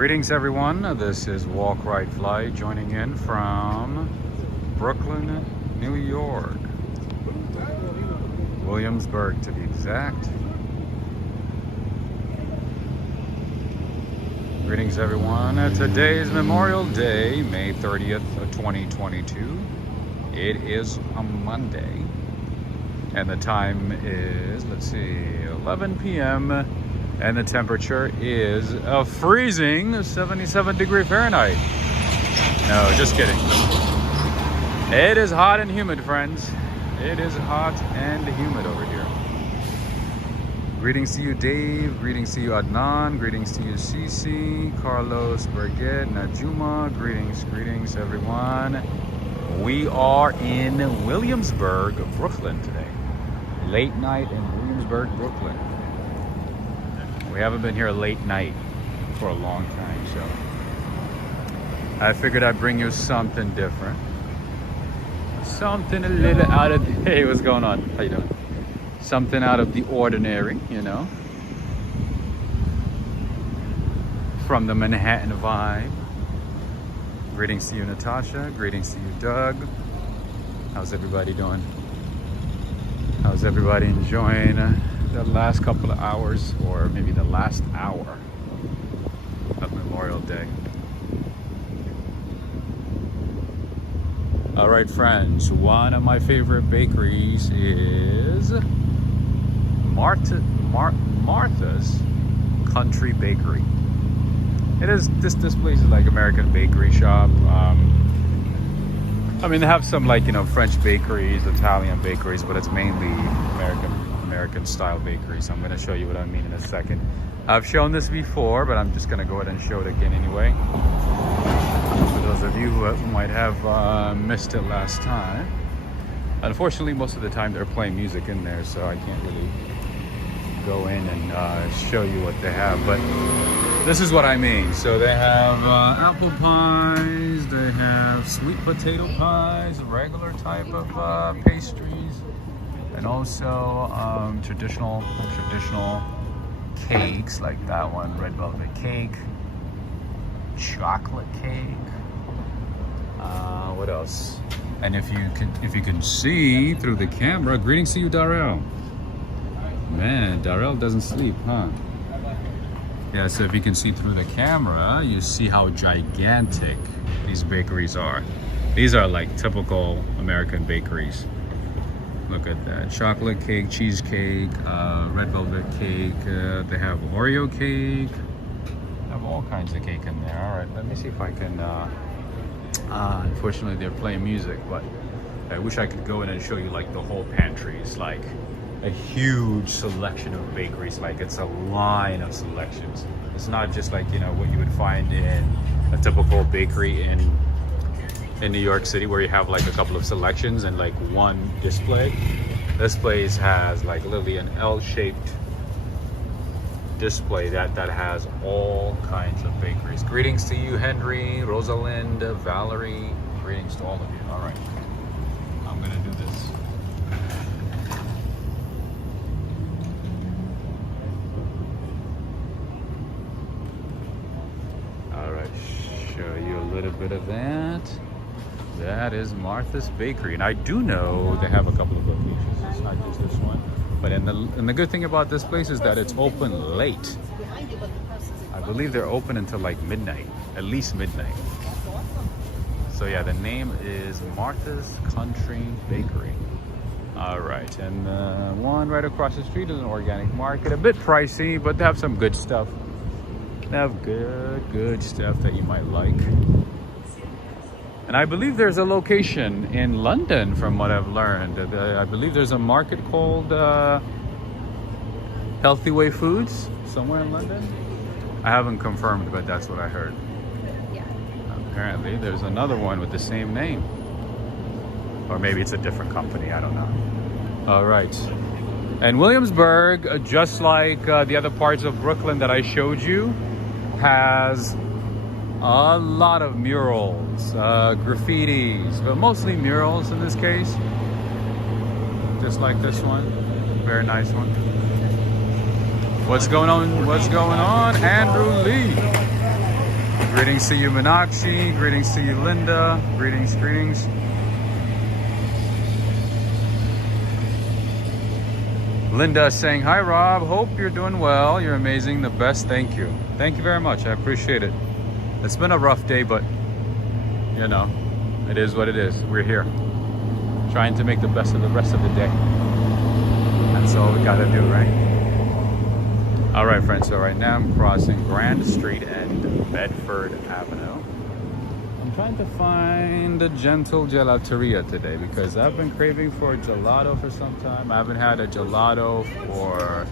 Greetings everyone, this is Walk Right Fly joining in from Brooklyn, New York. Williamsburg to be exact. Greetings everyone, today is Memorial Day, May 30th, 2022. It is a Monday and the time is, let's see, 11 p.m. and the temperature is a freezing 77 degree Fahrenheit. No, just kidding. It is hot and humid, friends. It is hot and humid over here. Greetings to you, Dave. Greetings to you, Adnan. Greetings to you, Cici, Carlos, Birgit, Najuma. Greetings, everyone. We are in Williamsburg, Brooklyn today. Late night in Williamsburg, Brooklyn. We haven't been here late night for a long time, so I figured I'd bring you something different. Something a little out of, hey, what's going on? How you doing? Something out of the ordinary, you know? From the Manhattan vibe. Greetings to you, Natasha. Greetings to you, Doug. How's everybody doing? How's everybody enjoying the last couple of hours, or maybe the last hour of Memorial Day? All right, friends, one of my favorite bakeries is Martha's Country Bakery. It is this place is like American bakery shop. I mean, they have some, like, you know, French bakeries, Italian bakeries, but it's mainly American style bakery. So I'm going to show you what I mean in a second. I've shown this before, but I'm just going to go ahead and show it again anyway. For those of you who might have missed it last time. Unfortunately, most of the time they're playing music in there, so I can't really go in and show you what they have. But this is what I mean. So they have apple pies, they have sweet potato pies, regular type of pastries, and also traditional cakes like that one, red velvet cake, chocolate cake. What else? And if you can see through the camera, greetings to you, Darrell. Man, Darrell doesn't sleep, huh? Yeah, so if you can see through the camera, you see how gigantic these bakeries are. These are like typical American bakeries. Look at that. Chocolate cake, cheesecake, red velvet cake. They have Oreo cake. They have all kinds of cake in there. All right, let me see if I can... unfortunately, they're playing music, but I wish I could go in and show you like the whole pantry. It's like a huge selection of bakeries, like it's a line of selections. It's not just like, you know, what you would find in a typical bakery in New York City, where you have like a couple of selections and like one display. This place has like literally an L-shaped display that has all kinds of bakeries. Greetings to you, Henry, Rosalind, Valerie. Greetings to all of you. All right, I'm gonna do this. Show you a little bit of that. That is Martha's Bakery, and I do know they have a couple of locations. It's not just this one, but and the good thing about this place is that it's open late. I believe they're open until like midnight, at least midnight. So yeah, the name is Martha's Country Bakery. All right, and the one right across the street is an organic market. A bit pricey, but they have some good stuff. They have good stuff that you might like. And I believe there's a location in London, from what I've learned. I believe there's a market called Healthy Way Foods somewhere in London. I haven't confirmed, but that's what I heard. Apparently there's another one with the same name. Or maybe it's a different company, I don't know. All right. And Williamsburg, just like the other parts of Brooklyn that I showed you, has a lot of murals, graffitis, but mostly murals in this case. Just like this one, very nice one. What's going on? What's going on, Andrew Lee? Greetings to you, Meenakshi. Greetings to you, Linda. Greetings, greetings. Linda saying, hi, Rob. Hope you're doing well. You're amazing. The best. Thank you. Thank you very much. I appreciate it. It's been a rough day, but, you know, it is what it is. We're here. Trying to make the best of the rest of the day. That's all we got to do, right? All right, friends. So right now I'm crossing Grand Street and Bedford Avenue. I'm trying to find a gentle gelateria today because I've been craving for gelato for some time. I haven't had a gelato for,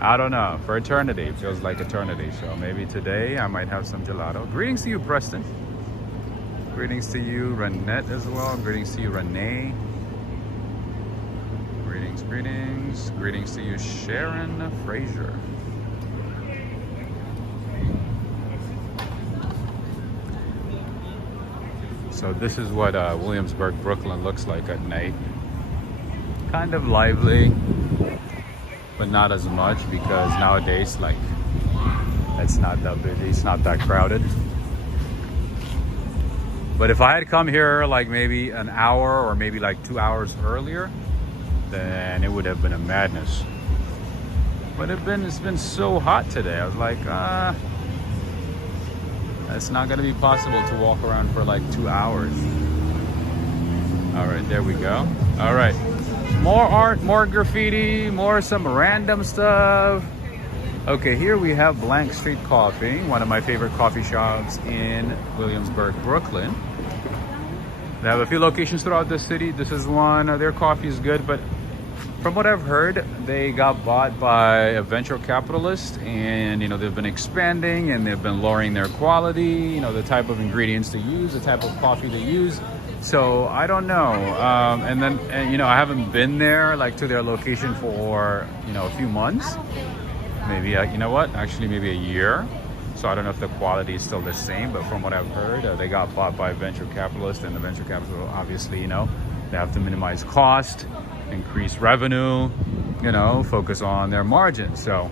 I don't know, for eternity. It feels like eternity. So maybe today I might have some gelato. Greetings to you, Preston. Greetings to you, Renette, as well. Greetings to you, Renee. Greetings, greetings. Greetings to you, Sharon Frazier. So this is what Williamsburg, Brooklyn looks like at night. Kind of lively, but not as much because nowadays, like, it's not that busy, it's not that crowded. But if I had come here like maybe an hour or maybe like 2 hours earlier, then it would have been a madness. But it's been so hot today. I was like, it's not going to be possible to walk around for like 2 hours. All right, there we go. All right, more art, more graffiti, more some random stuff. Okay, here we have Blank Street Coffee, one of my favorite coffee shops in Williamsburg, Brooklyn. They have a few locations throughout the city. This is one. Their coffee is good, but from what I've heard, they got bought by a venture capitalist, and you know they've been expanding and they've been lowering their quality. You know, the type of ingredients they use, the type of coffee they use. So I don't know. And you know, I haven't been there like to their location for a few months. Maybe you know what? Actually, maybe a year. So I don't know if the quality is still the same, but from what I've heard, they got bought by a venture capitalist, and the venture capital obviously, they have to minimize cost, increase revenue, focus on their margins. So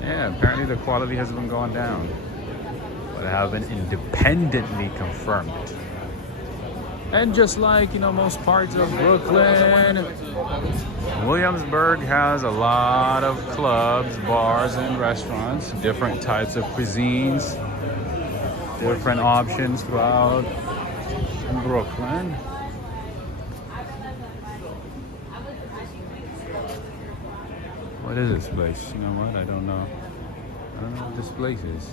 yeah, apparently the quality has been going down, but I haven't independently confirmed it. And just like most parts of Brooklyn, Williamsburg has a lot of clubs, bars, and restaurants, different types of cuisines, different options throughout Brooklyn. What is this place? You know what? I don't know. I don't know what this place is.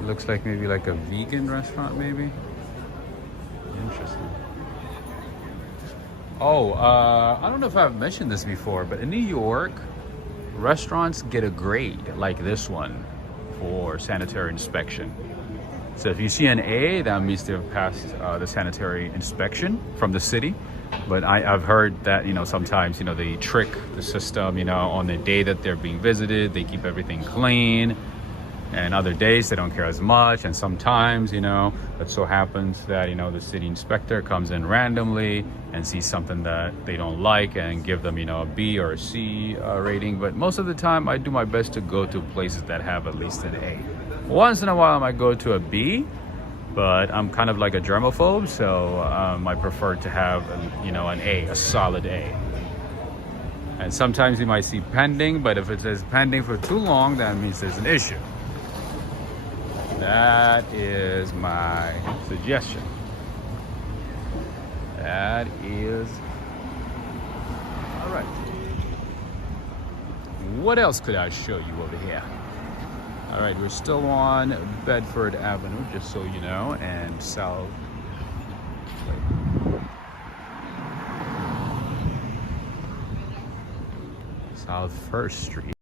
It looks like maybe like a vegan restaurant, maybe. Interesting. Oh, I don't know if I've mentioned this before, but in New York, restaurants get a grade like this one for sanitary inspection. So if you see an A, that means they've passed the sanitary inspection from the city. But I've heard that, sometimes, they trick the system, on the day that they're being visited, they keep everything clean. And other days they don't care as much, and sometimes it so happens that the city inspector comes in randomly and sees something that they don't like and give them a B or a C rating. But most of the time I do my best to go to places that have at least an A. Once in a while I might go to a B, but I'm kind of like a germaphobe, so I prefer to have an A, a solid A. And sometimes you might see pending, but if it says pending for too long, that means there's an issue. That is my suggestion. That is all right. What else could I show you over here? All right, we're still on Bedford Avenue, just so you know, and South First Street.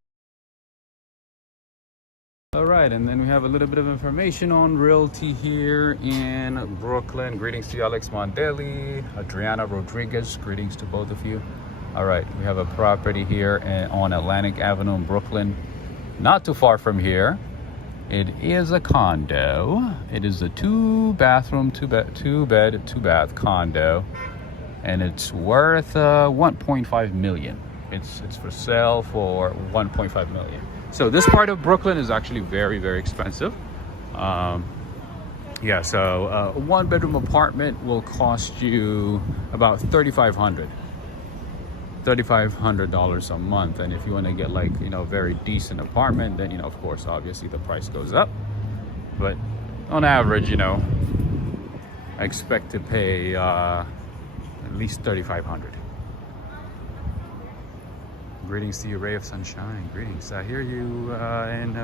All right, and then we have a little bit of information on realty here in Brooklyn. Greetings to you, Alex Mondeli, Adriana Rodriguez. Greetings to both of you. All right, we have a property here on Atlantic Avenue in Brooklyn, not too far from here. It is a condo. It is a 2-bathroom, 2-bed, 2-bath and it's worth 1.5 million. It's for sale for 1.5 million. So this part of Brooklyn is actually very, very expensive. Yeah, so a one-bedroom apartment will cost you about $3,500 a month. And if you want to get like, you know, a very decent apartment, then, you know, of course, obviously the price goes up. But on average, you know, I expect to pay at least $3,500. Greetings to you, ray of sunshine. Greetings. I hear you and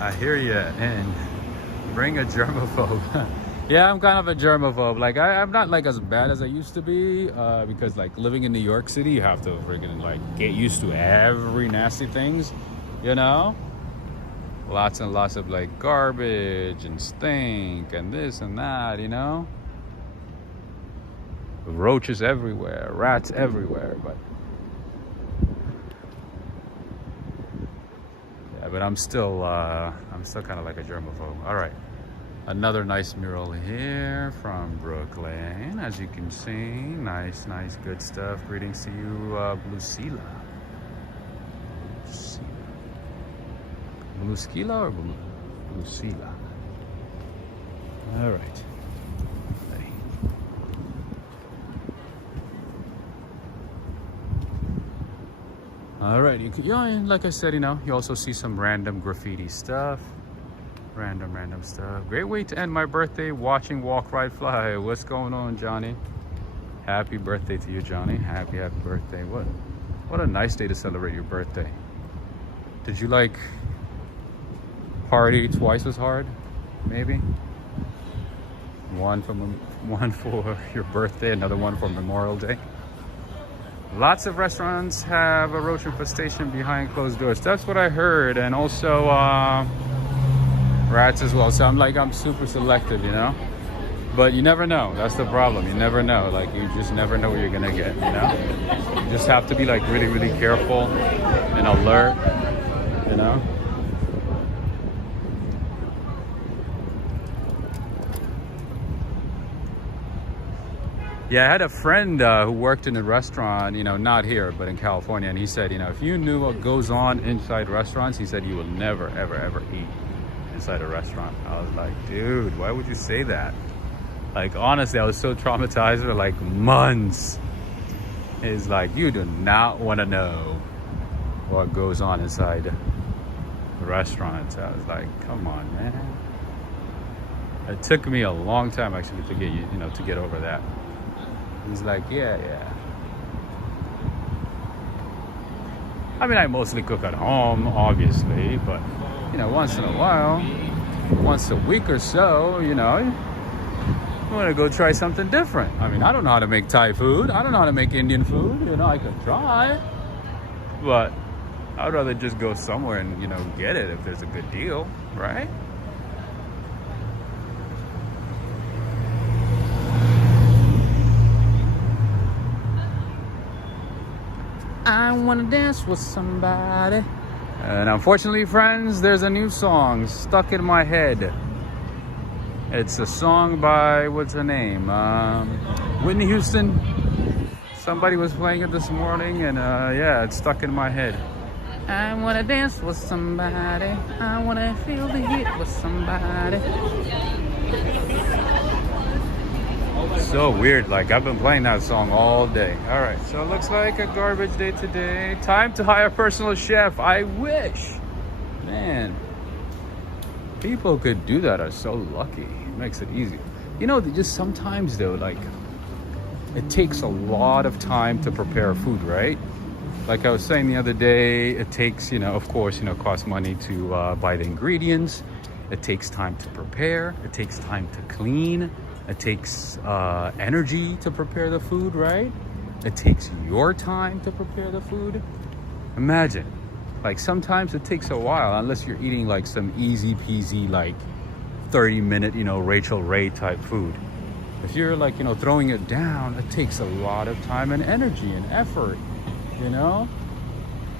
I hear you and bring a germaphobe. Yeah, I'm kind of a germaphobe. Like I'm not like as bad as I used to be because like living in New York City, you have to friggin' like get used to every nasty things, you know? Lots and lots of like garbage and stink and this and that, you know? Roaches everywhere, rats everywhere, but yeah, but I'm still kind of like a germaphobe. All right, another nice mural here from Brooklyn, as you can see. Nice, good stuff. Greetings to you, Bluesila. Bluesila or Bluesila? All right. All right, like I said, you know, you also see some random graffiti stuff. Random stuff. Great way to end my birthday, watching Walk, Ride, Fly. What's going on, Johnny? Happy birthday to you, Johnny. Happy birthday. What a nice day to celebrate your birthday. Did you like party twice as hard? Maybe? One for your birthday, another one for Memorial Day. Lots of restaurants have a roach infestation behind closed doors. That's what I heard. And also rats as well. So I'm super selective, you know? But you never know. That's the problem. You never know. Like, you just never know what you're gonna get, you know? You just have to be like really careful and alert, you know? Yeah, I had a friend who worked in a restaurant, you know, not here, but in California. And he said, you know, if you knew what goes on inside restaurants, he said you will never, ever eat inside a restaurant. I was like, dude, why would you say that? Like, honestly, I was so traumatized for like months. It's like, you do not want to know what goes on inside the restaurants. I was like, come on, man. It took me a long time actually to get to get over that. He's like, yeah. I mean, I mostly cook at home, obviously, but, you know, once in a while, once a week or so, you know, I want to go try something different. I mean, I don't know how to make Thai food. I don't know how to make Indian food. You know, I could try, but I'd rather just go somewhere and, you know, get it if there's a good deal, right? I wanna dance with somebody. And unfortunately, friends, there's a new song stuck in my head. It's a song by, what's her name? Whitney Houston. Somebody was playing it this morning, and yeah, it's stuck in my head. I wanna dance with somebody. I wanna feel the heat with somebody. So weird, like I've been playing that song all day. All right, so it looks like a garbage day today. Time to hire a personal chef. I wish. Man, people could do that are so lucky. It makes it easier. You know, just sometimes though, like it takes a lot of time to prepare food, right? Like I was saying the other day, it takes, you know, of course, you know, it costs money to buy the ingredients. It takes time to prepare. It takes time to clean. It takes energy to prepare the food, right? It takes your time to prepare the food. Imagine, like sometimes it takes a while, unless you're eating like some easy peasy, like 30-minute, you know, Rachel Ray type food. If you're like, you know, throwing it down, it takes a lot of time and energy and effort, you know?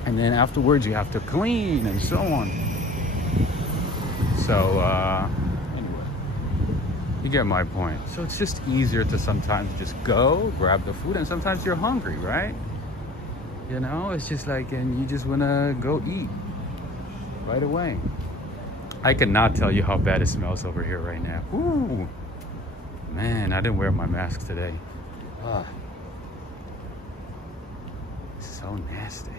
And then afterwards you have to clean and so on. So, you get my point. So it's just easier to sometimes just go grab the food, and sometimes you're hungry, right? You know, it's just like, and you just want to go eat right away. I cannot tell you how bad it smells over here right now. Ooh, man, I didn't wear my mask today. So nasty.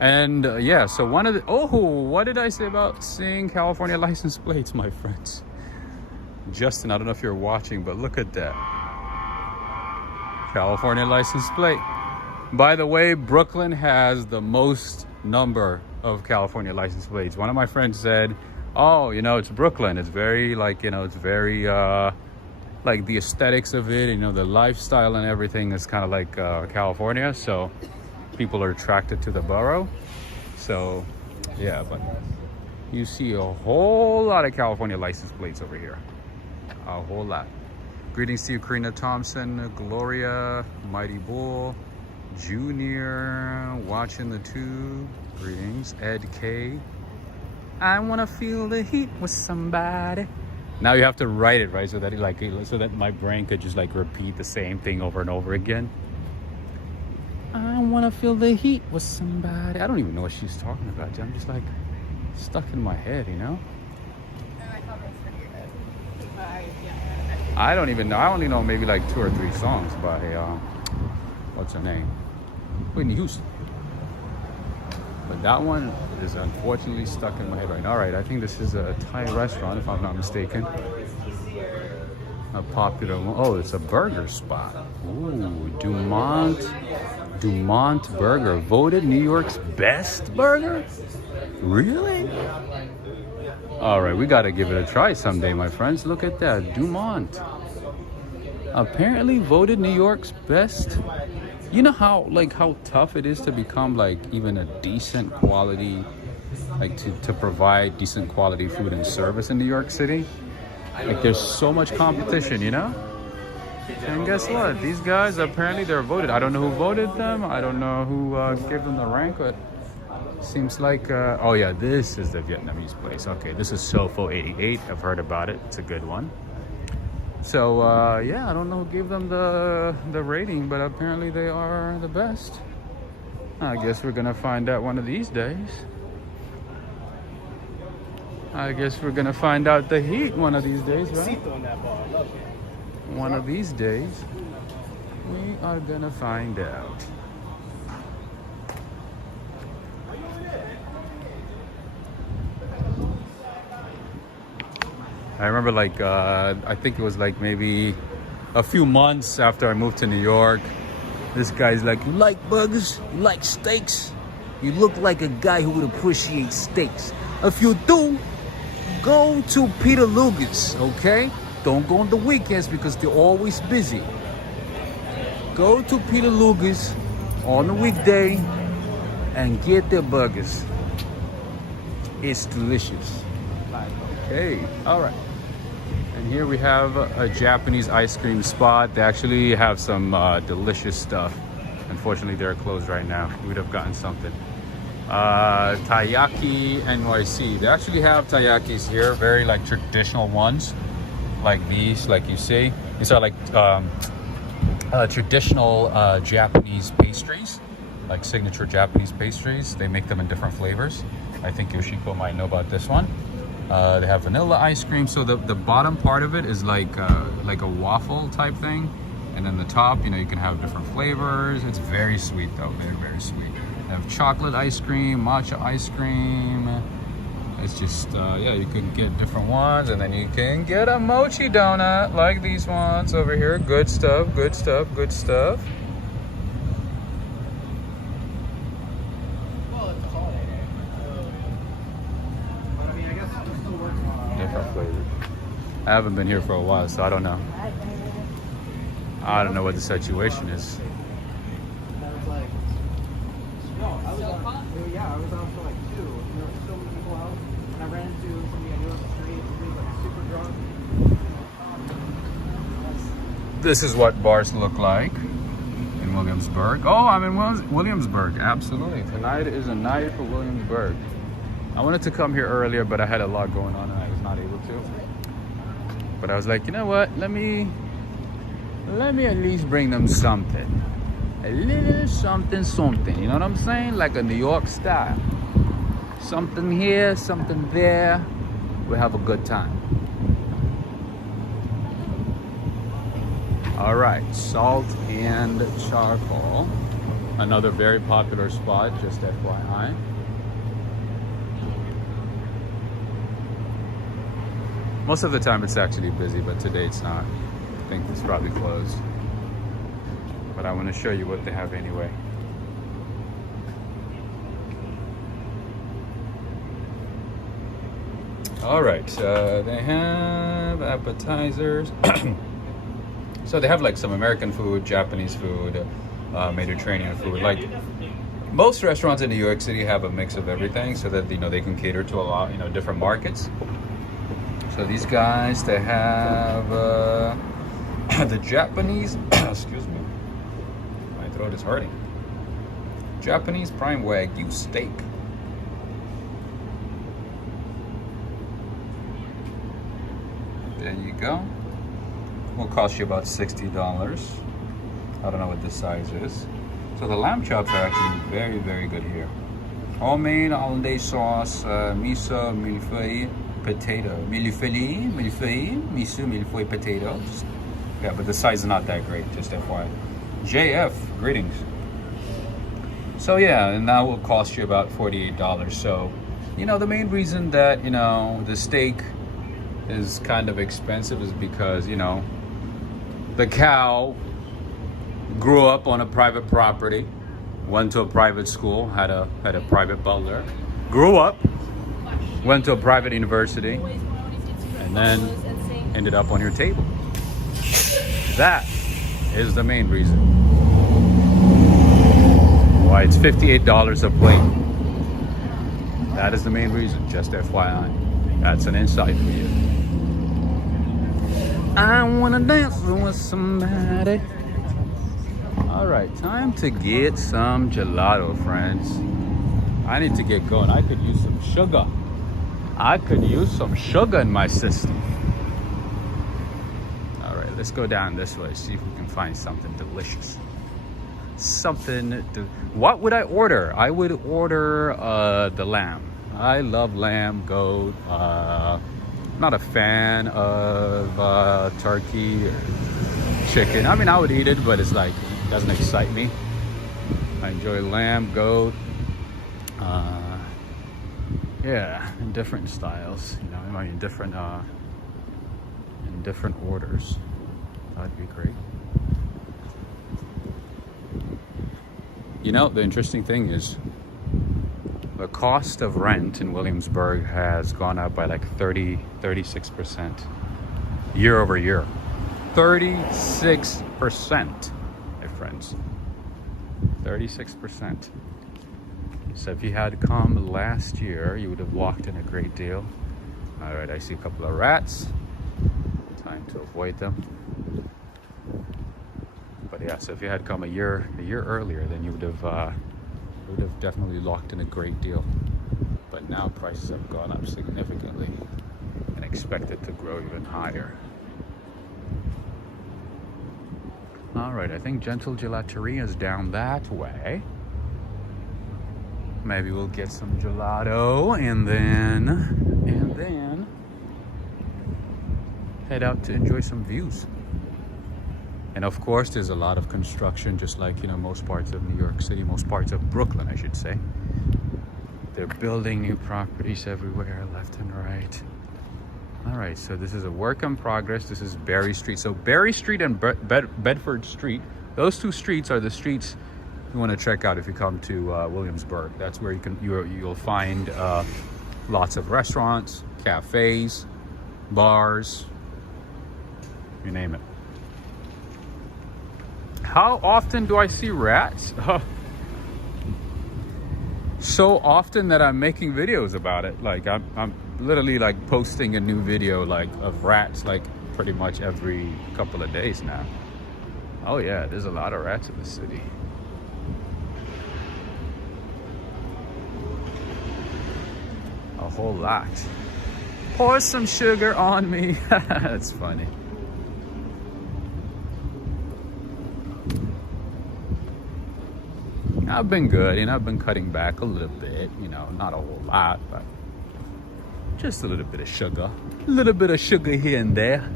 And yeah, so one of the, what did I say about seeing California license plates, my friends? Justin, I don't know if you're watching, but look at that. California license plate. By the way, Brooklyn has the most number of California license plates. One of my friends said, oh, you know, it's Brooklyn. It's very like, you know, it's very like the aesthetics of it, you know, the lifestyle and everything is kind of like California. So people are attracted to the borough. So yeah, but you see a whole lot of California license plates over here. A whole lot. Greetings to you, Karina Thompson, Gloria, Mighty Bull, Junior, watching the tube. Greetings, Ed K. I wanna feel the heat with somebody. Now you have to write it, right? So that so that my brain could just like repeat the same thing over and over again. I wanna feel the heat with somebody. I don't even know what she's talking about. I'm just like stuck in my head, you know? I don't even know. I only know maybe like 2 or 3 songs by what's her name? Whitney Houston. But that one is unfortunately stuck in my head right now. All right, I think this is a Thai restaurant, if I'm not mistaken. A popular one. Oh, it's a burger spot. Ooh, Dumont Burger. Voted New York's best burger? Really? All right, we got to give it a try someday, my friends. Look at that, Dumont. Apparently voted New York's best. You know how tough it is to become like even a decent quality, like to provide decent quality food and service in New York City? Like there's so much competition, you know? And guess what? These guys, apparently they're voted. I don't know who voted them. I don't know who gave them the rank, but seems like, oh yeah, this is the Vietnamese place. Okay, this is Sofo 88. I've heard about it. It's a good one. So yeah, I don't know who gave them the rating, but apparently they are the best. I guess we're gonna find out one of these days. I guess we're gonna find out the heat one of these days, right? One of these days, we are gonna find out. I remember like, I think it was like maybe a few months after I moved to New York, this guy's like, you like burgers? You like steaks? You look like a guy who would appreciate steaks. If you do, go to Peter Luger's, okay? Don't go on the weekends because they're always busy. Go to Peter Luger's on the weekday and get their burgers. It's delicious. Okay, all right. And here we have a Japanese ice cream spot. They actually have some delicious stuff. Unfortunately, they're closed right now. We would have gotten something. Taiyaki NYC. They actually have taiyakis here, very like traditional ones, like these, like you see. These are like traditional Japanese pastries, like signature Japanese pastries. They make them in different flavors. I think Yoshiko might know about this one. They have vanilla ice cream. So the bottom part of it is like a waffle type thing, and then the top, you know, you can have different flavors. It's very sweet though, very, very sweet. They have chocolate ice cream, matcha ice cream. It's just yeah, you can get different ones, and then you can get a mochi donut like these ones over here. Good stuff, good stuff, good stuff. I haven't been here for a while, so I don't know. I don't know what the situation is. I was out for like 2. There were so many people out, and I ran into somebody I knew on the street. He was like super drunk. This is what bars look like in Williamsburg. Oh, I'm in Williamsburg. Absolutely. Tonight is a night for Williamsburg. I wanted to come here earlier, but I had a lot going on and I was not able to. But I was like, you know what? Let me at least bring them something. A little something, something. You know what I'm saying? Like a New York style. Something here, something there. We have a good time. All right, Salt and Charcoal. Another very popular spot, just FYI. Most of the time it's actually busy, but today it's not. I think it's probably closed. But I want to show you what they have anyway. All right, they have appetizers. So they have like some American food, Japanese food, Mediterranean food. Like most restaurants in New York City have a mix of everything, so that they can cater to a lot, different markets. So these guys, they have the Japanese. Excuse me, my throat is hurting. Japanese prime Wagyu steak. There you go. Will cost you about $60. I don't know what this size is. So the lamb chops are actually very, very good here. Homemade hollandaise sauce, miso, millefeuille, potato. Millefeuille, miso, millefeuille potatoes. Yeah, but the size is not that great, just FYI. JF, greetings. So yeah, and that will cost you about $48. So, the main reason that, the steak is kind of expensive is because, the cow grew up on a private property, went to a private school, had a private butler, grew up, went to a private university, and then ended up on your table. That is the main reason why it's $58 a plate. That is the main reason, just FYI. That's an insight for you. I wanna dance with somebody. All right, time to get some gelato, friends. I need to get going. I could use some sugar. I could use some sugar in my system. All right, let's go down this way, see if we can find something delicious. What would I order? I would order the lamb. I love lamb, goat. Not a fan of turkey or chicken. I mean, I would eat it, but it's like, it doesn't excite me. I enjoy lamb, goat. Yeah, in different styles, in different orders. That'd be great. The interesting thing is, the cost of rent in Williamsburg has gone up by like 36% year over year. 36%, my friends. 36%. So if you had come last year, you would have walked in a great deal. All right, I see a couple of rats. Time to avoid them. But yeah, so if you had come a year earlier, then you would have definitely locked in a great deal. But now prices have gone up significantly and expected to grow even higher. All right, I think Gentle Gelateria is down that way. Maybe we'll get some gelato and then head out to enjoy some views. And of course, there's a lot of construction, just like, most parts of New York City, most parts of Brooklyn, I should say. They're building new properties everywhere, left and right. All right, so this is a work in progress. This is Berry Street. So Berry Street and Bedford Street, those two streets are the streets you want to check out if you come to Williamsburg. That's where you'll find lots of restaurants, cafes, bars, you name it. How often do I see rats? So often that I'm making videos about it. Like I'm literally like posting a new video like of rats like pretty much every couple of days now. Oh yeah, there's a lot of rats in the city. A whole lot. Pour some sugar on me. That's funny. I've been good, you know, I've been cutting back a little bit, you know, not a whole lot, but just a little bit of sugar. A little bit of sugar here and there.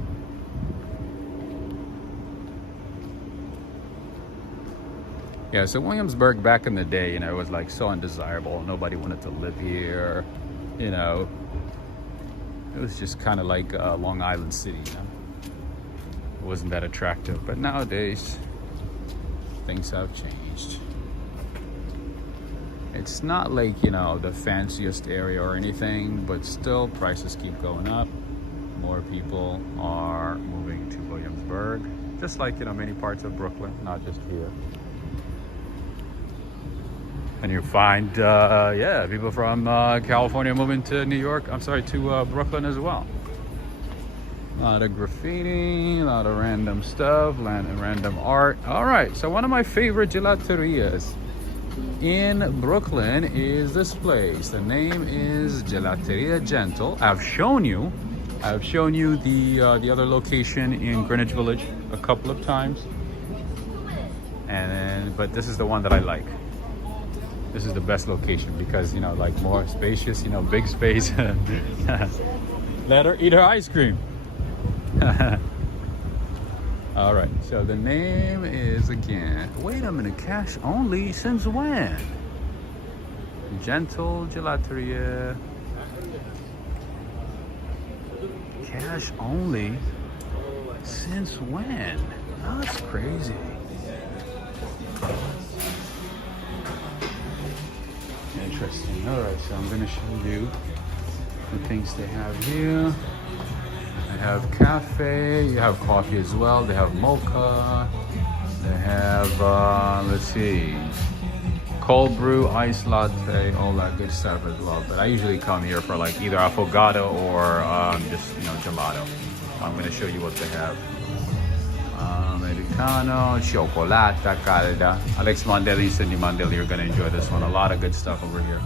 Yeah, so Williamsburg back in the day, you know, was like so undesirable. Nobody wanted to live here, you know. It was just kind of like Long Island City, you know. It wasn't that attractive, but nowadays things have changed. It's not like, you know, the fanciest area or anything, but still prices keep going up. More people are moving to Williamsburg, just like, you know, many parts of Brooklyn, not just here. And you find, yeah, people from California moving to New York, I'm sorry, to Brooklyn as well. A lot of graffiti, a lot of random stuff, random art. All right, so one of my favorite gelaterias in Brooklyn is this place. The name is Gelateria Gentle. I've shown you the other location in Greenwich Village a couple of times, but this is the one that I like. This is the best location because, you know, like more spacious, you know, big space. Let her eat her ice cream. All right, so the name is, again, wait a minute, cash only, since when? Gentle Gelateria. Cash only, since when? That's crazy. Interesting. All right, so I'm going to show you the things they have here. They have cafe, you have coffee as well. They have mocha. They have, let's see, cold brew, iced latte, all that good stuff as well. But I usually come here for like either affogato or just, you know, gelato. I'm going to show you what they have. Americano, chocolata calda. Alex Mondelli, Cindy Mondelli, you're going to enjoy this one. A lot of good stuff over here.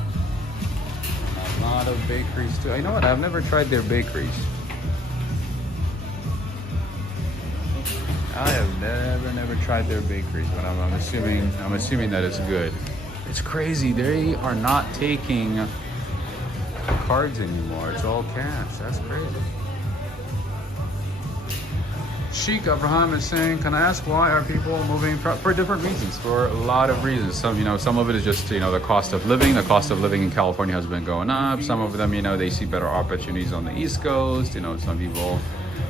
A lot of bakeries too. You know what? I've never tried their bakeries. I have never tried their bakeries, but I'm assuming that it's good. It's crazy. They are not taking cards anymore. It's all cash. That's crazy. Sheikh Abraham is saying, can I ask why are people moving for different reasons? For a lot of reasons. Some, you know, some of it is just, you know, the cost of living. The cost of living in California has been going up. Some of them, you know, they see better opportunities on the East Coast. You know, some people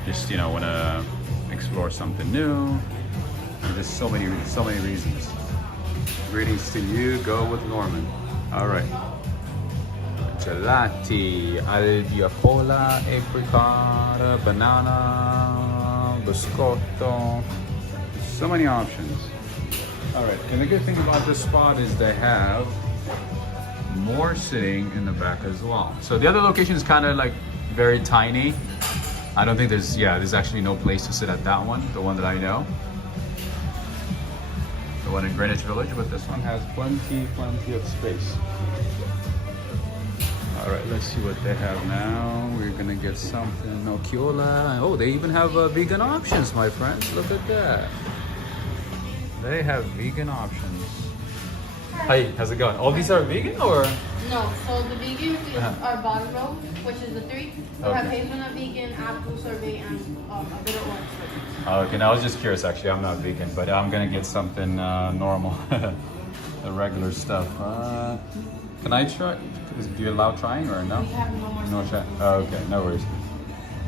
just, you know, want to explore something new. And there's so many reasons. Greetings to you. Go with Norman. All right. Gelati, albiapola, apricot, banana, biscotto. So many options. All right, and the good thing about this spot is they have more sitting in the back as well. So the other location is kind of like very tiny. I don't think there's actually no place to sit at that one, the one that I know. The one in Greenwich Village, but this one has plenty of space. All right, let's see what they have now. We're gonna get something, nocciole. Oh, they even have vegan options, my friends. Look at that. They have vegan options. Hi, how's it going? All these are vegan or? No, so the vegan is our bottom row, which is the 3. We have hazelnut vegan, apple sorbet, and a bit of orange. Okay, now I was just curious actually. I'm not vegan, but I'm gonna get something normal. The regular stuff. Can I try? Do you allow trying or no? We have no more. No try. Oh, okay, no worries.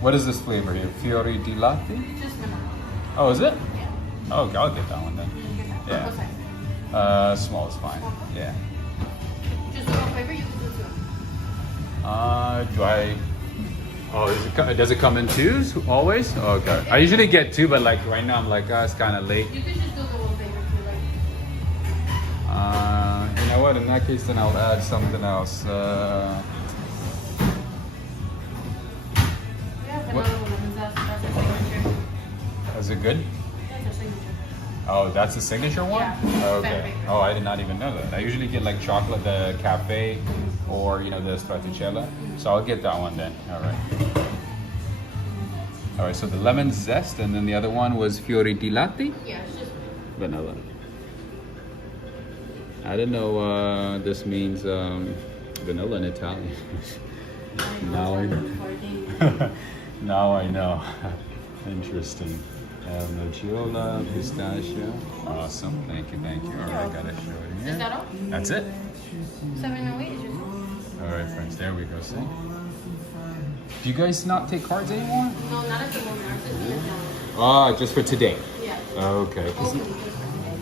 What is this flavor here? Fiori di latte? Just vanilla. Oh, is it? Yeah. Oh, okay, I'll get that one then. Yeah. What size? Small is fine. Yeah. Just one flavor, you can do 2. Do I? Oh, does it come in 2s always? Okay. I usually get 2, but like right now I'm like, it's kind of late. You can just do the one flavor if you like. You know what? In that case, then I'll add something else. We have another one that's our signature. Is it good? That's our signature. Oh, that's the signature one? Yeah. Okay. Oh, I did not even know that. I usually get like chocolate, the cafe, or you know, the stracciatella. So I'll get that one then. All right. All right. So the lemon zest, and then the other one was fiori di latte. Yeah, it's just Vanilla. I didn't know this means vanilla in Italian. Now I know. Now I know. Interesting. Nocciola, pistachio. Awesome. Thank you, thank you. All right, I got it showing here. Is that all? That's it. 708 is yours. All right, friends. There we go. See? Do you guys not take cards anymore? No, not at the moment. I'm just here now. Ah, just for today. Yeah. Okay. Hopefully just for today.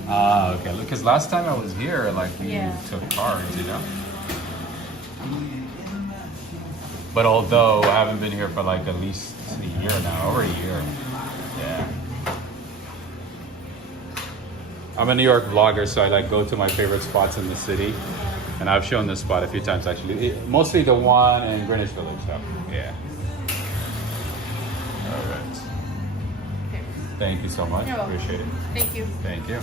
Ah, okay. Because last time I was here, like we Yeah. took cards, you know. But although I haven't been here for like at least a year now, over a year. Yeah. I'm a New York vlogger, so I like go to my favorite spots in the city, and I've shown this spot a few times actually. Mostly the one in Greenwich Village. So yeah. All right. Okay. Thank you so much. You're welcome. Appreciate it. Thank you. Thank you.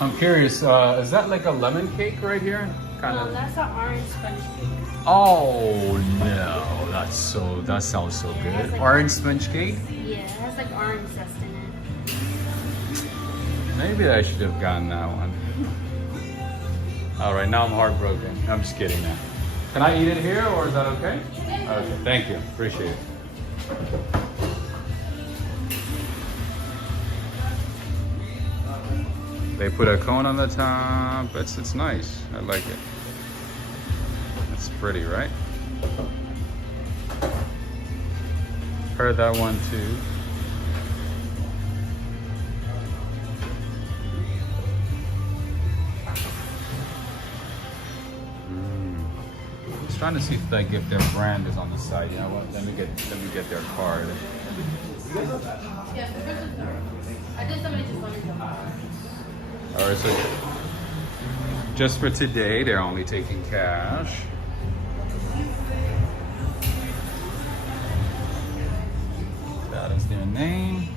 I'm curious, is that like a lemon cake right here? No, that's an orange sponge cake. Oh no, that sounds so good. like Orange sponge cake? Yeah, it has like orange zest in it. Maybe I should have gotten that one. All right, now I'm heartbroken. I'm just kidding now. Can I eat it here or is that okay? Okay, thank you. Appreciate it. They put a cone on the top. It's nice. I like it. It's pretty, right? Heard that one too. Trying to see if their brand is on the side. You know what? Let me get their card. Yeah, I did somebody just wanted to. All right, so just for today, they're only taking cash. That is their name.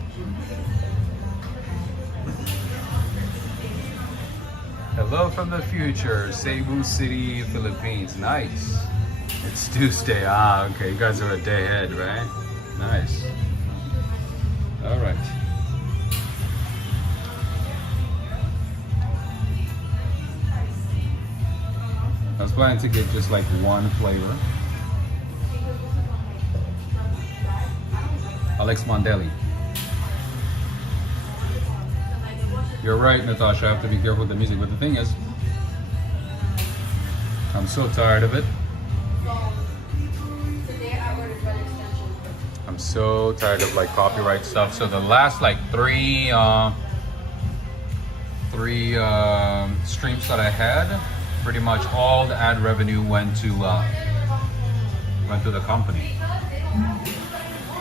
Hello from the future, Cebu City, Philippines. Nice. It's Tuesday. Ah, okay. You guys are a day ahead, right? Nice. All right. I was planning to get just like one flavor. Alex Mondelli. You're right, Natasha. I have to be careful with the music. But the thing is, I'm so tired of it. I'm so tired of like copyright stuff. So the last like three streams that I had, pretty much all the ad revenue went to the company.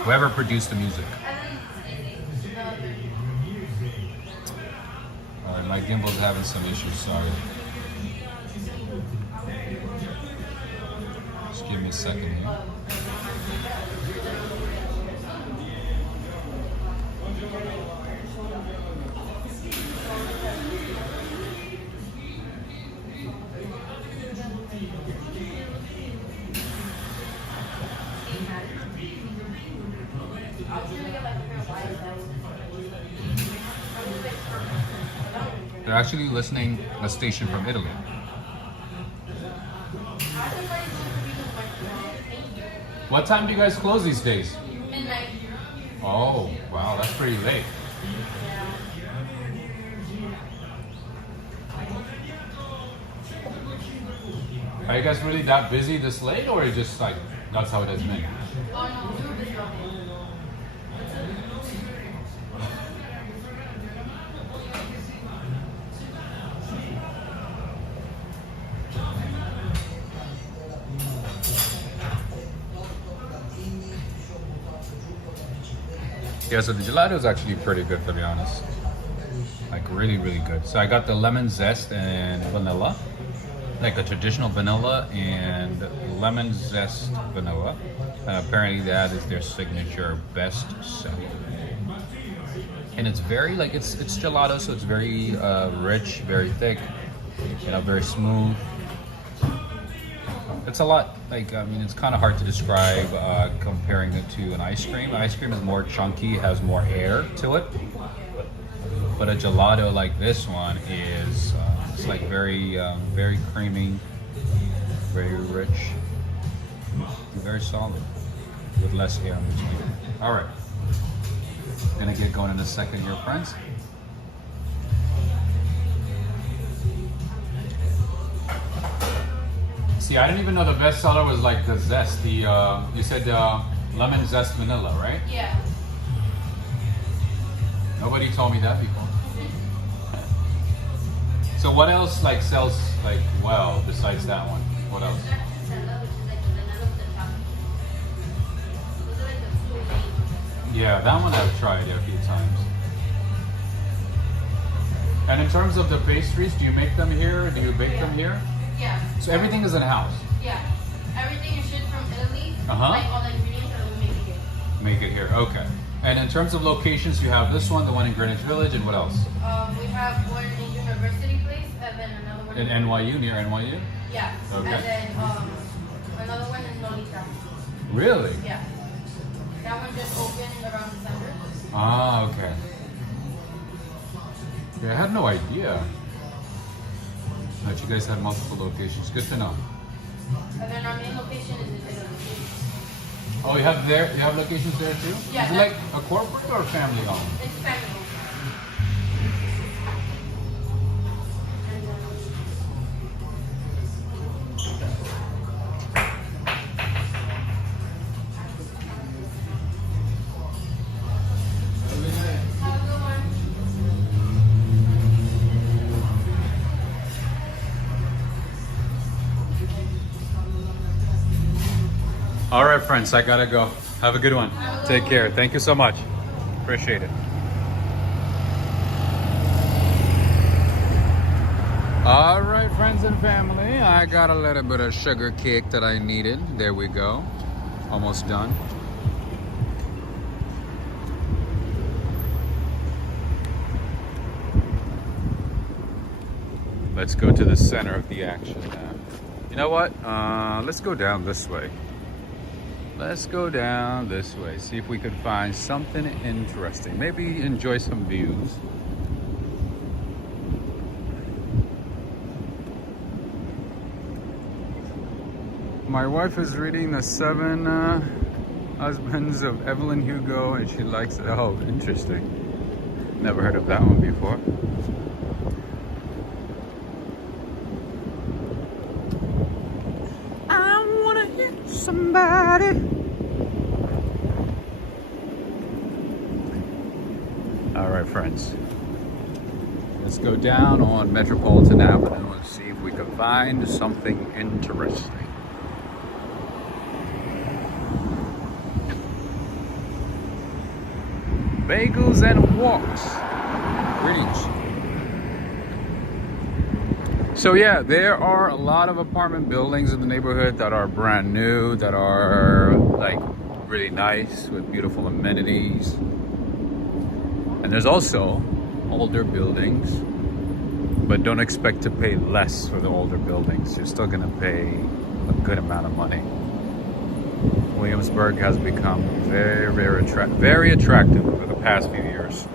Whoever produced the music. My gimbal's having some issues, sorry. Just give me a second here. They're actually listening a station from Italy. What time do you guys close these days? Midnight. Oh, wow, that's pretty late. Are you guys really that busy this late, or is just like that's how it has been? Oh no, we were busy all day. Yeah, so the gelato is actually pretty good, to be honest. Like really, really good. So I got the lemon zest and vanilla, like a traditional vanilla and lemon zest vanilla. And apparently that is their signature best seller. And it's very like it's gelato, so it's very rich, very thick, you know, very smooth. It's a lot, like, I mean, it's kind of hard to describe comparing it to an ice cream. Ice cream is more chunky, has more air to it. But a gelato like this one is it's like very creamy, very rich, very solid, with less air in between. All right, gonna get going in a second here, friends. See, I didn't even know the bestseller was like the zest. The you said lemon zest vanilla, right? Yeah. Nobody told me that before. So what else like sells like well besides that one? What else? Yeah, that one I've tried a few times. And in terms of the pastries, do you make them here? Do you bake them here? Yeah. So everything is in house. Yeah. Everything is shipped from Italy. Uh-huh. Like all the ingredients that we make it here. Make it here. Okay. And in terms of locations, you have this one, the one in Greenwich Village, and what else? We have one in University Place, and then another one In NYU, near NYU? Yeah. Okay. And then another one in Lolita. Really? Yeah. That one just opened around December. Ah, okay. Yeah, I had no idea that you guys had multiple locations. Good to know. And then our main location is in Italy. Oh, you have locations there too? Yeah, Is it like a corporate or family owned? It's family. All right, friends, I gotta go. Have a good one. Take care. Thank you so much. Appreciate it. All right, friends and family, I got a little bit of sugar cake that I needed. There we go. Almost done. Let's go to the center of the action now. You know what? Let's go down this way. Let's go down this way. See if we can find something interesting. Maybe enjoy some views. My wife is reading The Seven Husbands of Evelyn Hugo, and she likes it. Oh, interesting. Never heard of that one before. I wanna hit somebody. All right, friends. Let's go down on Metropolitan Avenue and see if we can find something interesting. Bagels and walks. Greetings. So yeah, there are a lot of apartment buildings in the neighborhood that are brand new, that are like really nice with beautiful amenities. And there's also older buildings, but don't expect to pay less for the older buildings. You're still gonna pay a good amount of money. Williamsburg has become very attractive over the past few years.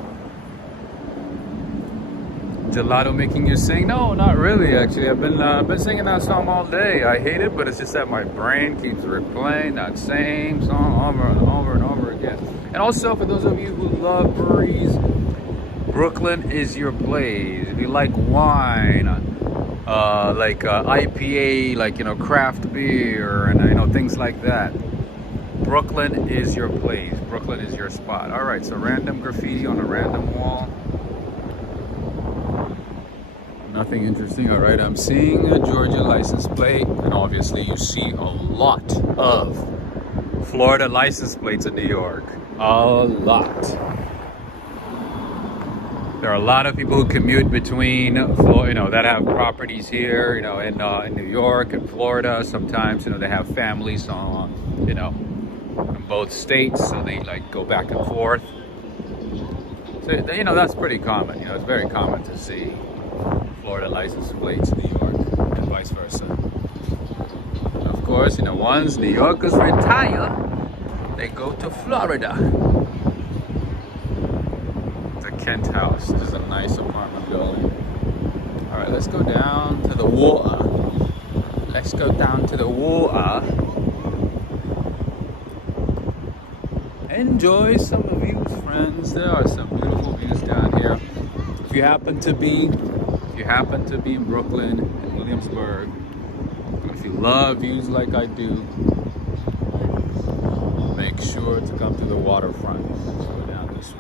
Gelato making you sing? No, not really. Actually, I've been singing that song all day. I hate it, but it's just that my brain keeps replaying that same song over and over and over again. And also, for those of you who love breweries, Brooklyn is your place. If you like wine, like IPA, like craft beer, and things like that, Brooklyn is your place. Brooklyn is your spot. All right, so random graffiti on a random wall. Nothing interesting. All right, I'm seeing a Georgia license plate, and obviously you see a lot of Florida license plates in New York. A lot. There are a lot of people who commute between, that have properties here, in New York and Florida. Sometimes, they have families on, from both states, so they go back and forth. So, that's pretty common. It's very common to see Florida license plates in New York and vice versa. Of course, once New Yorkers retire, they go to Florida to Kent House. This is a nice apartment building. All right, let's go down to the water. Let's go down to the water. Enjoy some views, friends. There are some beautiful views down here. If you happen to be in Brooklyn and Williamsburg, if you love views like I do, make sure to come to the waterfront. Let's go down this way.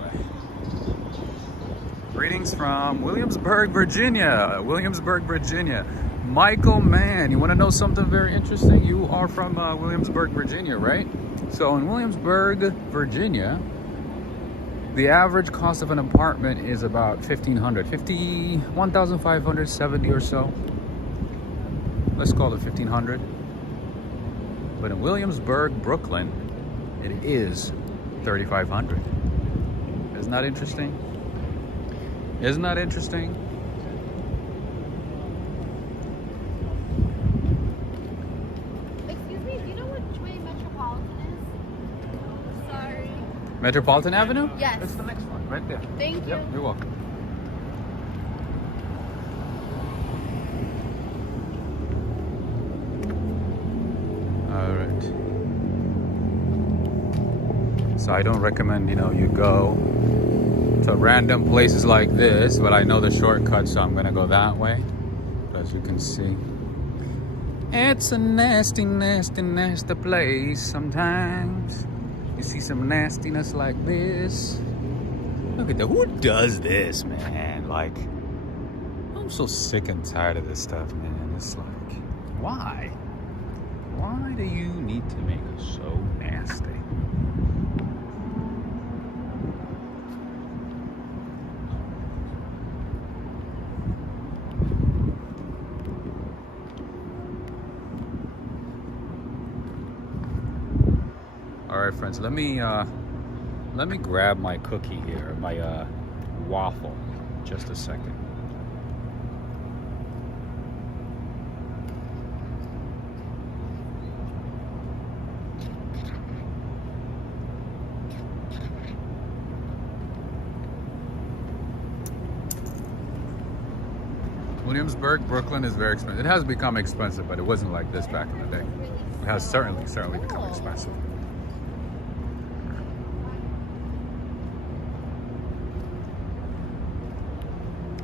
Greetings from Williamsburg, Virginia. Williamsburg, Virginia. Michael, man, you want to know something very interesting? You are from Williamsburg, Virginia, right? So in Williamsburg, Virginia, the average cost of an apartment is about $1,570 or so. Let's call it $1,500. But in Williamsburg, Brooklyn, it is $3,500. Isn't that interesting? Isn't that interesting? Excuse me, do you know which way Metropolitan is? Sorry. Metropolitan Avenue? Yes. That's the next one, right there. Thank you. Yep, you're welcome. All right. So I don't recommend, you go to random places like this, but I know the shortcut, so I'm gonna go that way. But as you can see, it's a nasty, nasty, nasty place sometimes. You see some nastiness like this. Look at that. Who does this, man? Like, I'm so sick and tired of this stuff, man. It's like, why? Why do you need to make it so nasty? All right, friends, let me grab my cookie here, my waffle. Just a second. Williamsburg, Brooklyn is very expensive. It has become expensive, but it wasn't like this back in the day. It has certainly become expensive.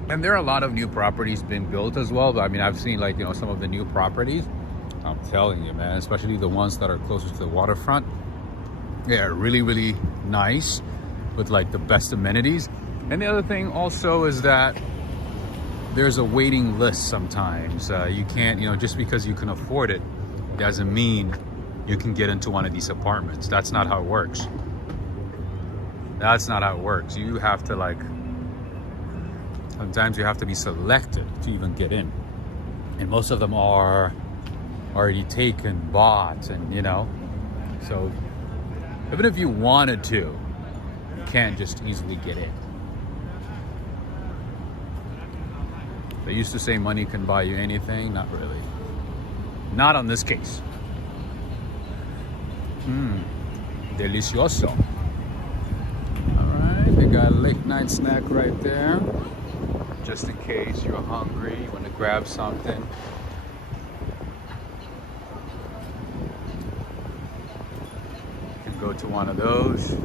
And there are a lot of new properties being built as well. I mean, I've seen some of the new properties. I'm telling you, man, especially the ones that are closer to the waterfront. Yeah, really, really nice with the best amenities. And the other thing also is that there's a waiting list sometimes. You can't, just because you can afford it doesn't mean you can get into one of these apartments. That's not how it works. That's not how it works. You have to sometimes you have to be selected to even get in. And most of them are already taken, bought, and so even if you wanted to, you can't just easily get in. They used to say money can buy you anything. Not really. Not on this case. Delicioso. All right, they got a late night snack right there. Just in case you're hungry, you want to grab something. You can go to one of those.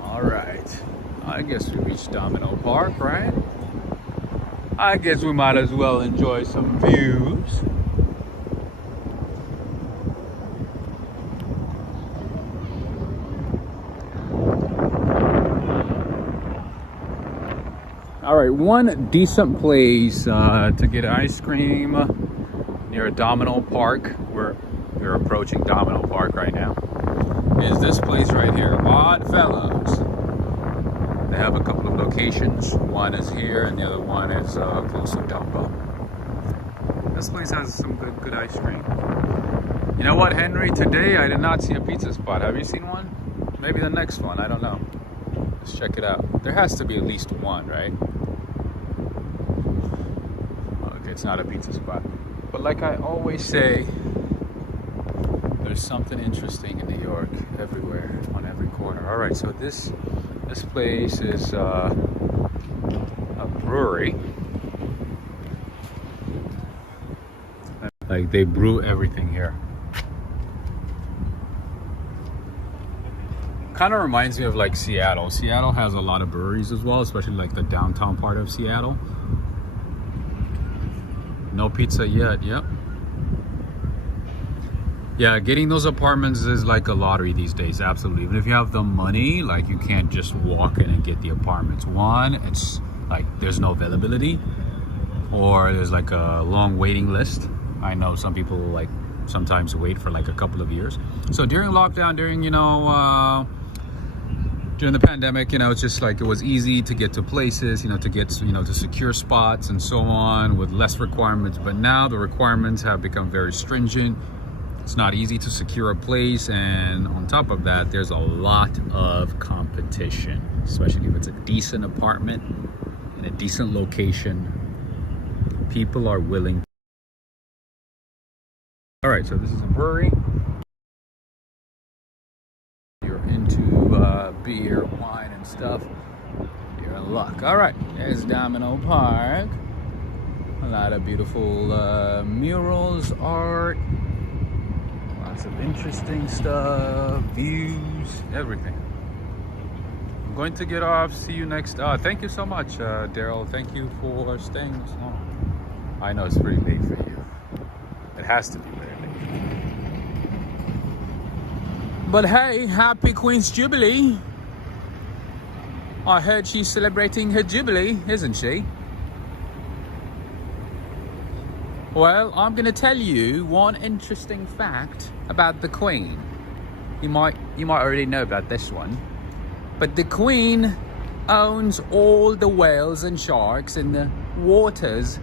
All right. I guess we reached Domino Park, right? I guess we might as well enjoy some views. All right, one decent place to get ice cream near Domino Park. We're approaching Domino Park right now. Is this place right here, Oddfellows. They have a couple of locations. One is here, and the other one is close to Dumbo. This place has some good ice cream. You know what, Henry? Today I did not see a pizza spot. Have you seen one? Maybe the next one. I don't know. Let's check it out. There has to be at least one, right? Okay, it's not a pizza spot. But like I always say, there's something interesting in New York everywhere, on every corner. All right, so this This place is a brewery. Like they brew everything here. Kind of reminds me of like Seattle. Seattle has a lot of breweries as well, especially like the downtown part of Seattle. No pizza yet, yep. Yeah, getting those apartments is like a lottery these days, absolutely. Even if you have the money, like you can't just walk in and get the apartments. One, it's like there's no availability, or there's like a long waiting list. I know some people like sometimes wait for like a couple of years. So during lockdown, during, you know, during the pandemic, you know, it's just like it was easy to get to places, you know, to get, you know, to secure spots and so on with less requirements. But now the requirements have become very stringent. It's not easy to secure a place, and on top of that, there's a lot of competition, especially if it's a decent apartment in a decent location. People are willing. All right, so this is a brewery. You're into beer, wine, and stuff, you're in luck. All right, there's Domino Park. A lot of beautiful murals, art. Lots of interesting stuff, views, everything. I'm going to get off. See you next. Thank you so much, Daryl. Thank you for staying this long. I know it's pretty late for you. It has to be very late. But hey, happy Queen's Jubilee. I heard she's celebrating her Jubilee, isn't she? Well, I'm going to tell you one interesting fact about the Queen. You might already know about this one. But the Queen owns all the whales and sharks in the waters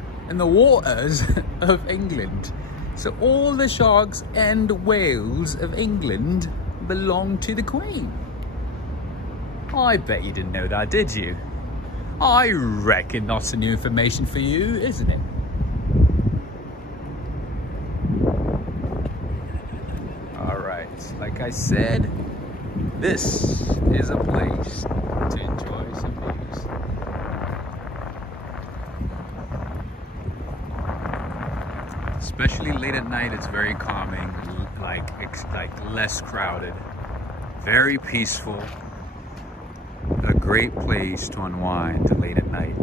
of England. So all the sharks and whales of England belong to the Queen. I bet you didn't know that, did you? I reckon that's new information for you, isn't it? Like I said, this is a place to enjoy some views. Especially late at night, it's very calming, like less crowded, very peaceful. A great place to unwind late at night.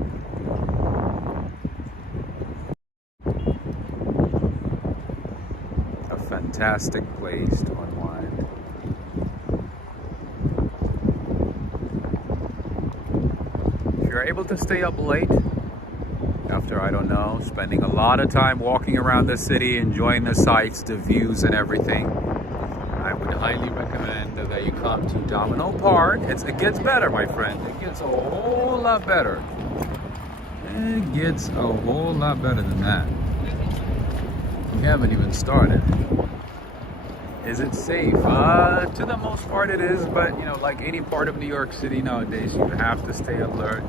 A fantastic place to unwind. If you're able to stay up late after, I don't know, spending a lot of time walking around the city, enjoying the sights, the views and everything, I would highly recommend that you come to Domino Park. It gets better, my friend. It gets a whole lot better. It gets a whole lot better than that. We haven't even started. Is it safe? To the most part it is, but you know, like any part of New York City nowadays, you have to stay alert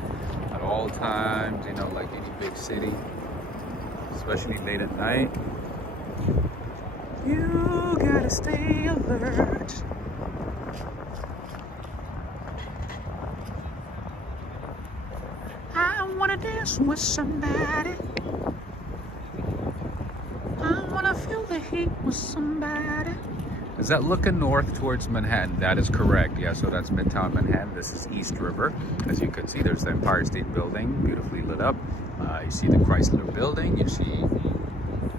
at all times, you know, like any big city, especially late at night. You gotta stay alert. I wanna dance with somebody. I wanna feel the heat with somebody. Is that looking north towards Manhattan? That is correct. Yeah, so that's Midtown Manhattan. This is East River. As you can see, there's the Empire State Building, beautifully lit up. You see the Chrysler Building. You see,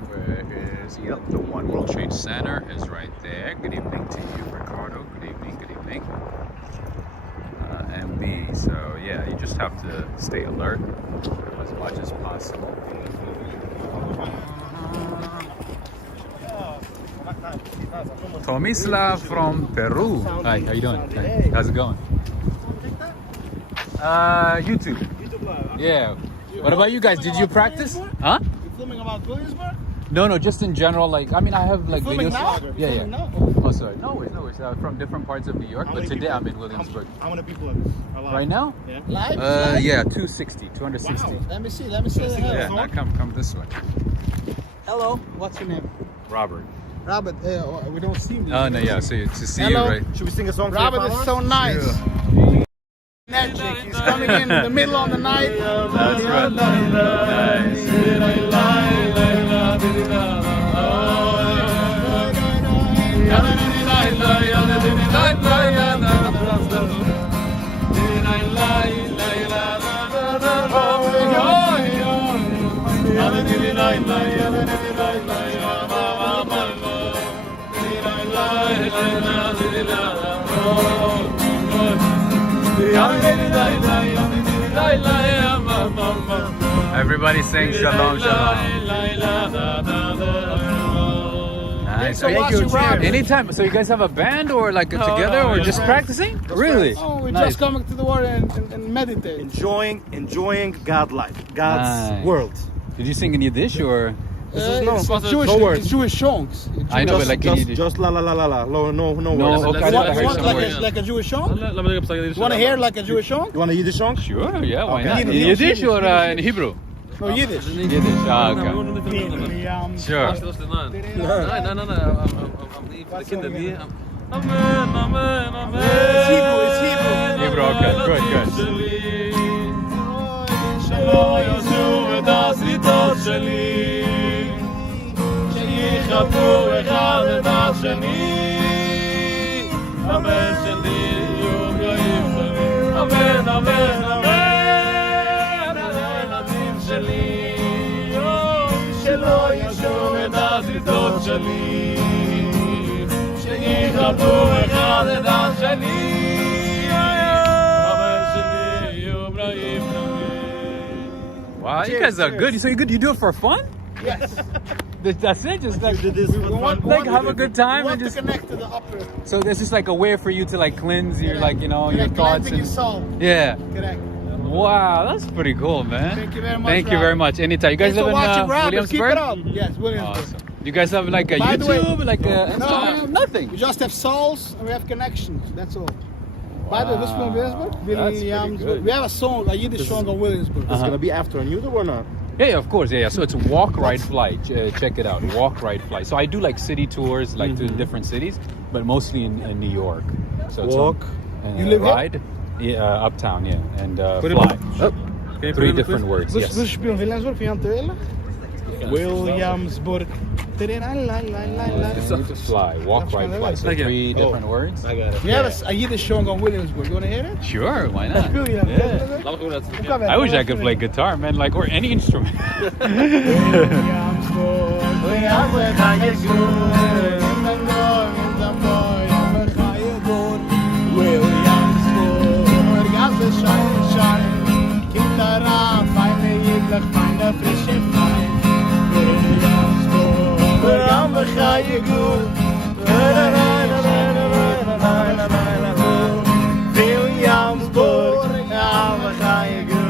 where is, yep, the One World Trade Center is right there. Good evening to you, Ricardo. Good evening, good evening. MB, so yeah, you just have to stay alert as much as possible. Tomislav from Peru. Hi, how you doing? Hey. How's it going? YouTube. Yeah. What about you guys? Did you practice? Huh? You filming about Williamsburg? No, just in general. Like, I mean, I have like videos. Now? Yeah. Now? Oh, sorry. No worries. From different parts of New York, but today I'm in Williamsburg. How many people are alive? Right now? Yeah. Live? Yeah, 260. Wow. Let me see. Yeah, now come this way. Hello. What's your name? Robert. Robert. We don't see you. Oh no, yeah. So to see Hello. you, right? Should we sing a song? Robert is so nice. Yeah. coming in the middle of the night. That's right. Everybody sing shalom, shalom. Nice. So watch you, Rob. Anytime. So you guys have a band or like together or just practicing? Really? Oh, we're Nice. just coming to the water and meditate. Enjoying God life, God's Nice. world. Did you sing in Yiddish or? It's Jewish, no words. it's Jewish songs. I know, but like in Yiddish. Just la la la la la. No No, words. okay, I You thought I want, heard some like, words. like a Jewish song? You want to hear like a Jewish song? You want a Yiddish song? Sure, yeah, why Okay. not? In Yiddish, Yiddish or in Yiddish. Hebrew? No, Yiddish. Yiddish. Ah, okay. Sure. Nein, I'm lieb für die Kinder, die... Amen, amen, amen. It's Hebrew, it's Hebrew. Hebrew, okay, good. שלא יעשו את הסריטות שלי, שיכבדו אחד את השני, אמן שלי יהיו גאים שלי, אמן, אמן, אמן, הילדים שלי, שלא יעשו את הסריטות שלי, שיכבדו אחד את השני, אמן שלי יהיו גאים שלי. Wow, you guys are good. So you do it for fun? Yes. That's it. Just like, We have a good time want and just. to connect to the upper. So this is like a way for you to like cleanse your like your Correct, thoughts cleansing your and soul. yeah. Correct. Wow, that's pretty cool, man. Thank you very much. Thank you very much. Anytime. You guys Thanks live for in watching, Rob. Keep Williamsburg? it up. Yes, Williamsburg. Awesome. You guys have like a By the way- YouTube, like a Instagram? Nothing. We just have souls and we have connections. That's all. By the way, this is from Williamsburg. That's pretty Williamsburg. good. We have a song, a Yiddish song on Williamsburg. It's gonna be after on YouTube or not? Yeah, of course. Yeah. So it's walk, ride, fly. Check it out. Walk, ride, fly. So I do like city tours, like to different cities, but mostly in New York. So it's Walk. You live here? ride, yeah, uptown, yeah, and Put it fly. up. Three different words. We Yes. spelen Williamsburg, vind je aan het willen? Williamsburg. Fly, walk, ride, fly. So Okay. three different words. I got it. We have a Yiddish song on Williamsburg. You want to hear it? Sure, why not? Speel je dat? Yeah. Laat me horen dat. Kom, I wish I could play guitar, man, like or any instrument. Williamsburg, ga je goed. Williamsburg, als de shine, kind eraan, fijne jiklig, fijne frische fijn. Williamsburg, ga je goed. Williamsburg, ga je goed.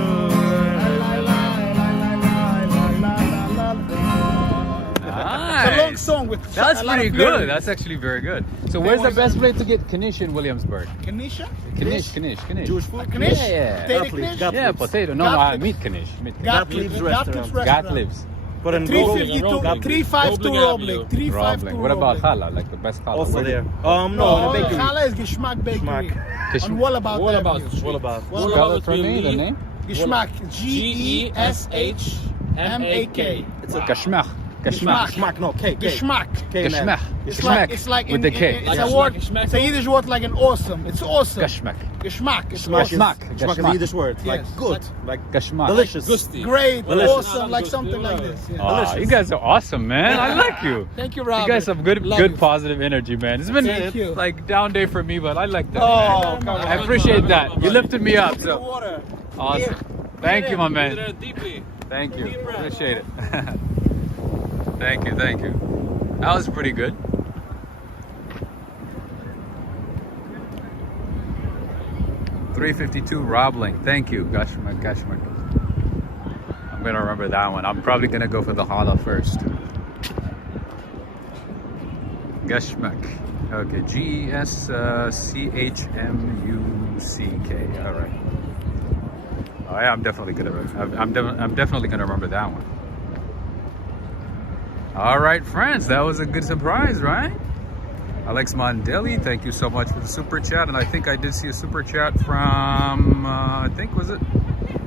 It's a long Nice. song with That's a lot pretty of good. lyrics. That's actually very good. So where's the best place to get knish in Williamsburg? Knisha? Knish. Jewish food? Knish? Yeah. Potato Gottlieb, knish? Gottlieb. Yeah, potato. No, Gottlieb. meat knish. Meat knish. Gottlieb's restaurant. Gottlieb's. But in 352, 352 Roblink. 352 Roblink. What about challah? Like the best challah? also Where- there. Oh, No, in a bakery. Challah is Geschmack Bakery. Geschmack. On Wallabout What about? Avenue. What about? Spell it for me, the name? Geschmack. G-E-S-H-M-A-K. It's a Geschmack. Geschmack. Geschmack, no, K. Geschmack. Geschmack. It's like With the K. it's a word. It's a Yiddish word like an awesome. It's awesome. Geschmack. Geschmack. It's Geschmack awesome. Geschmack. Geschmack is a Yiddish word. Like Yes. good. Like Geschmack. delicious. Great. Delicious. Awesome. Like something like this. Yeah. Oh, you guys are awesome, man. I like you. Thank you, Rob. You guys have good, Love good you. positive energy, man. It's been Thank you. like down day for me, but I like that. Oh, man. come on. I appreciate that. You lifted me up, so Water. awesome. Thank you, my man. Deeply. Thank you. Appreciate it. Thank you. That was pretty good. $352 Roblink. Thank you. Gashmak. I'm gonna remember that one. I'm probably gonna go for the challah first. Gashmak. Okay. G-E-S-C-H-M-U-C-K. All right. Oh yeah, I'm definitely gonna remember that one. All right, friends, that was a good surprise, right? Alex Mondelli, thank you so much for the super chat. And I think I did see a super chat from, I think, was it?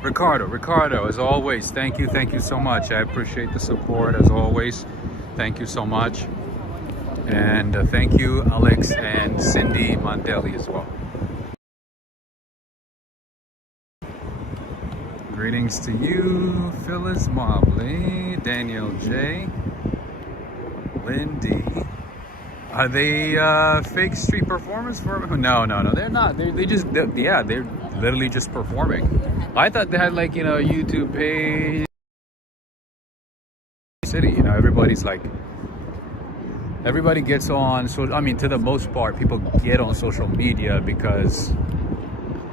Ricardo. Ricardo, as always, thank you so much. I appreciate the support, as always. Thank you so much. And thank you, Alex and Cindy Mondelli as well. Greetings to you, Phyllis Mobley, Daniel J, Lindy. Are they fake street performers for? No, they're not. They're literally just performing. I thought they had, like, you know, YouTube page. City, you know, everybody gets on. So I mean, to the most part, people get on social media because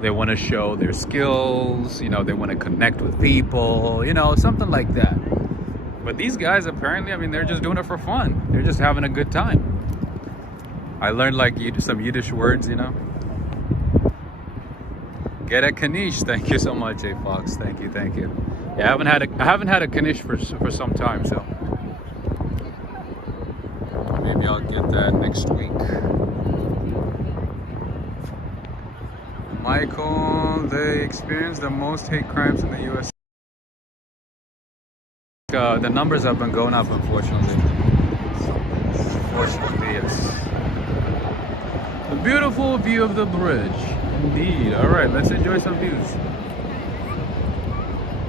they want to show their skills. You know, they want to connect with people. You know, something like that. But these guys, apparently, I mean, they're just doing it for fun. They're just having a good time. I learned, like, some Yiddish words, you know. Get a knish. Thank you so much, A Fox. Thank you. Yeah, I haven't had a knish for some time, so maybe I'll get that next week. Michael, they experience the most hate crimes in the U.S. The numbers have been going up, unfortunately. Unfortunately, yes. A beautiful view of the bridge. Indeed. All right, let's enjoy some views.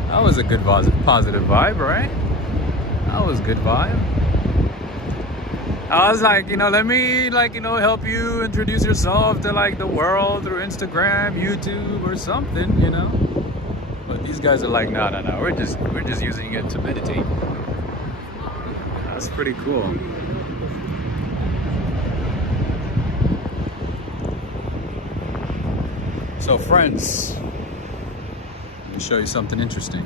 That was a good positive vibe, right? That was good vibe. I was like, you know, let me, like, you know, help you introduce yourself to, like, the world through Instagram, YouTube, or something, you know. But these guys are like, no. We're just using it to meditate. That's pretty cool. So friends, let me show you something interesting.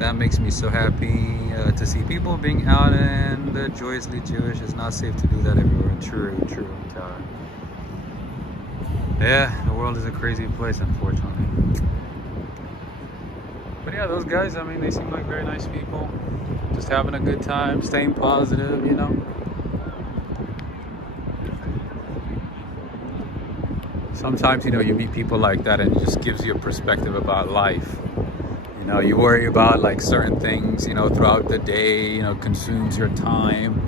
That makes me so happy to see people being out and joyously Jewish. It's not safe to do that everywhere. True, Tara. Yeah, the world is a crazy place, unfortunately. But yeah, those guys, I mean, they seem like very nice people. Just having a good time, staying positive, you know. Sometimes, you know, you meet people like that and it just gives you a perspective about life. You know, you worry about, like, certain things, you know, throughout the day, you know, consumes your time.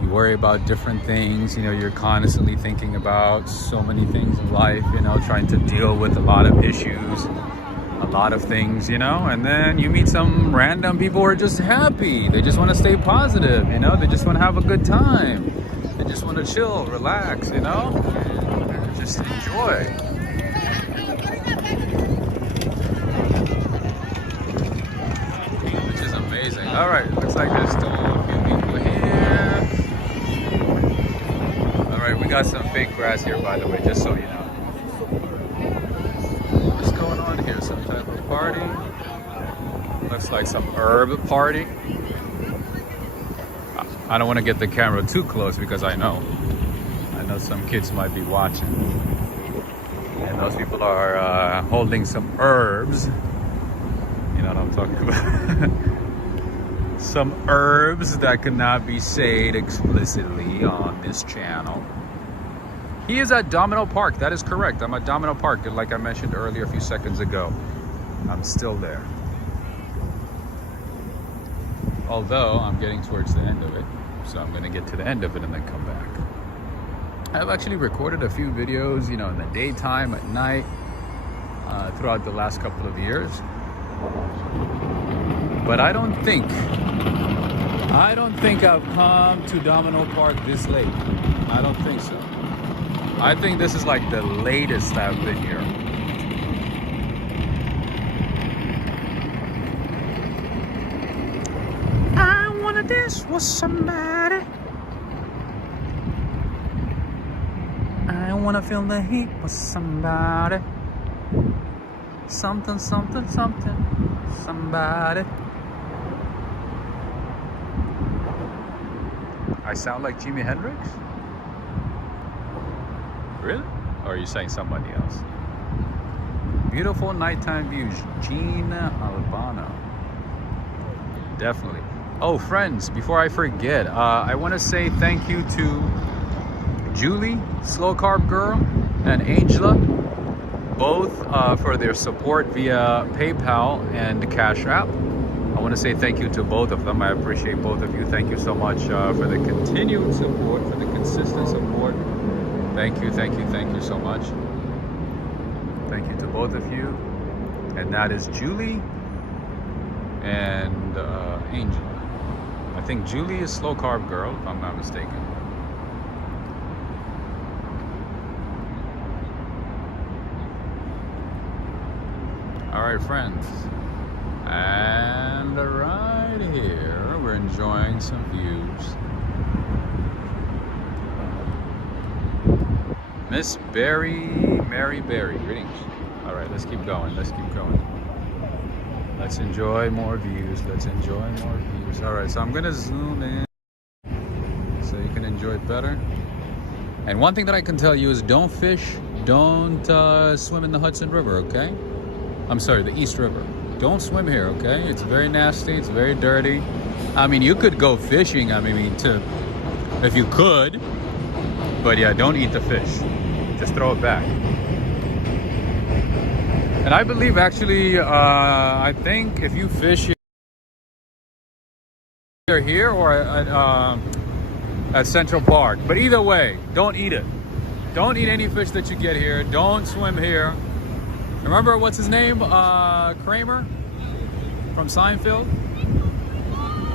You worry about different things, you know, you're constantly thinking about so many things in life, you know, trying to deal with a lot of issues. A lot of things, you know, and then you meet some random people who are just happy. They just want to stay positive, you know, they just want to have a good time. They just want to chill, relax, you know, and just enjoy. Which is amazing. All right, looks like there's still a few people here. All right, we got some fake grass here, by the way, just so you know. Here, some type of party. Looks like some herb party. I don't want to get the camera too close because I know some kids might be watching, and those people are holding some herbs. You know what I'm talking about? Some herbs that cannot be said explicitly on this channel. He is at Domino Park. That is correct. I'm at Domino Park, like I mentioned earlier a few seconds ago. I'm still there. Although I'm getting towards the end of it. So I'm going to get to the end of it and then come back. I've actually recorded a few videos, you know, in the daytime, at night, throughout the last couple of years. But I don't think I've come to Domino Park this late. I don't think so. I think this is like the latest I've been here. I wanna dance with somebody. I wanna feel the heat with somebody. Something, somebody. I sound like Jimi Hendrix? Really? Or are you saying somebody else? Beautiful nighttime views. Gene Albano. Definitely. Oh, friends, before I forget, I want to say thank you to Julie, Slow Carb Girl, and Angela, both for their support via PayPal and Cash App. I want to say thank you to both of them. I appreciate both of you. Thank you so much for the continued support, for the consistent support. Thank you so much. Thank you to both of you. And that is Julie and Angel. I think Julie is Slow Carb Girl, if I'm not mistaken. All right, friends. And right here, we're enjoying some views. Miss Mary Berry, greetings. All right, let's keep going. Let's enjoy more views. All right, so I'm gonna zoom in so you can enjoy it better. And one thing that I can tell you is don't swim in the Hudson River, okay? I'm sorry, the East River. Don't swim here, okay? It's very nasty, it's very dirty. I mean, you could go fishing, if you could, but yeah, don't eat the fish. Just throw it back. And I believe actually, I think if you fish here or at Central Park, but either way, don't eat it. Don't eat any fish that you get here. Don't swim here. Remember, what's his name? Kramer from Seinfeld?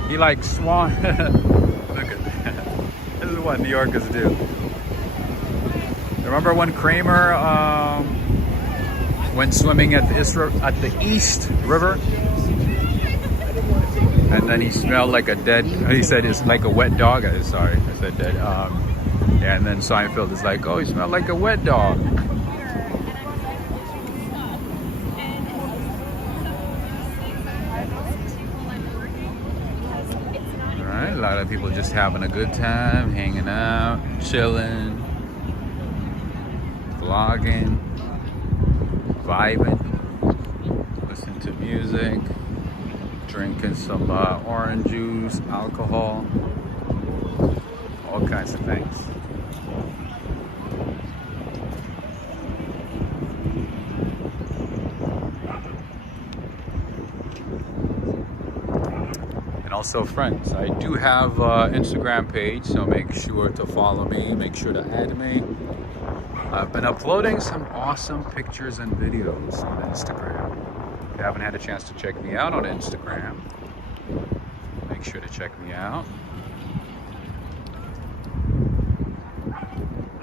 He like swan. Look at that. This is what New Yorkers do. Remember when Kramer went swimming at the East River? And then he smelled like a dead, he said it's like a wet dog. Sorry, I said dead. Yeah, and then Seinfeld is like, oh, he smelled like a wet dog. A lot of people just having a good time, hanging out, chilling, vlogging, vibing, listening to music, drinking some orange juice, alcohol, all kinds of things. Also, friends, I do have an Instagram page, so make sure to follow me, make sure to add me. I've been uploading some awesome pictures and videos on Instagram. If you haven't had a chance to check me out on Instagram, make sure to check me out.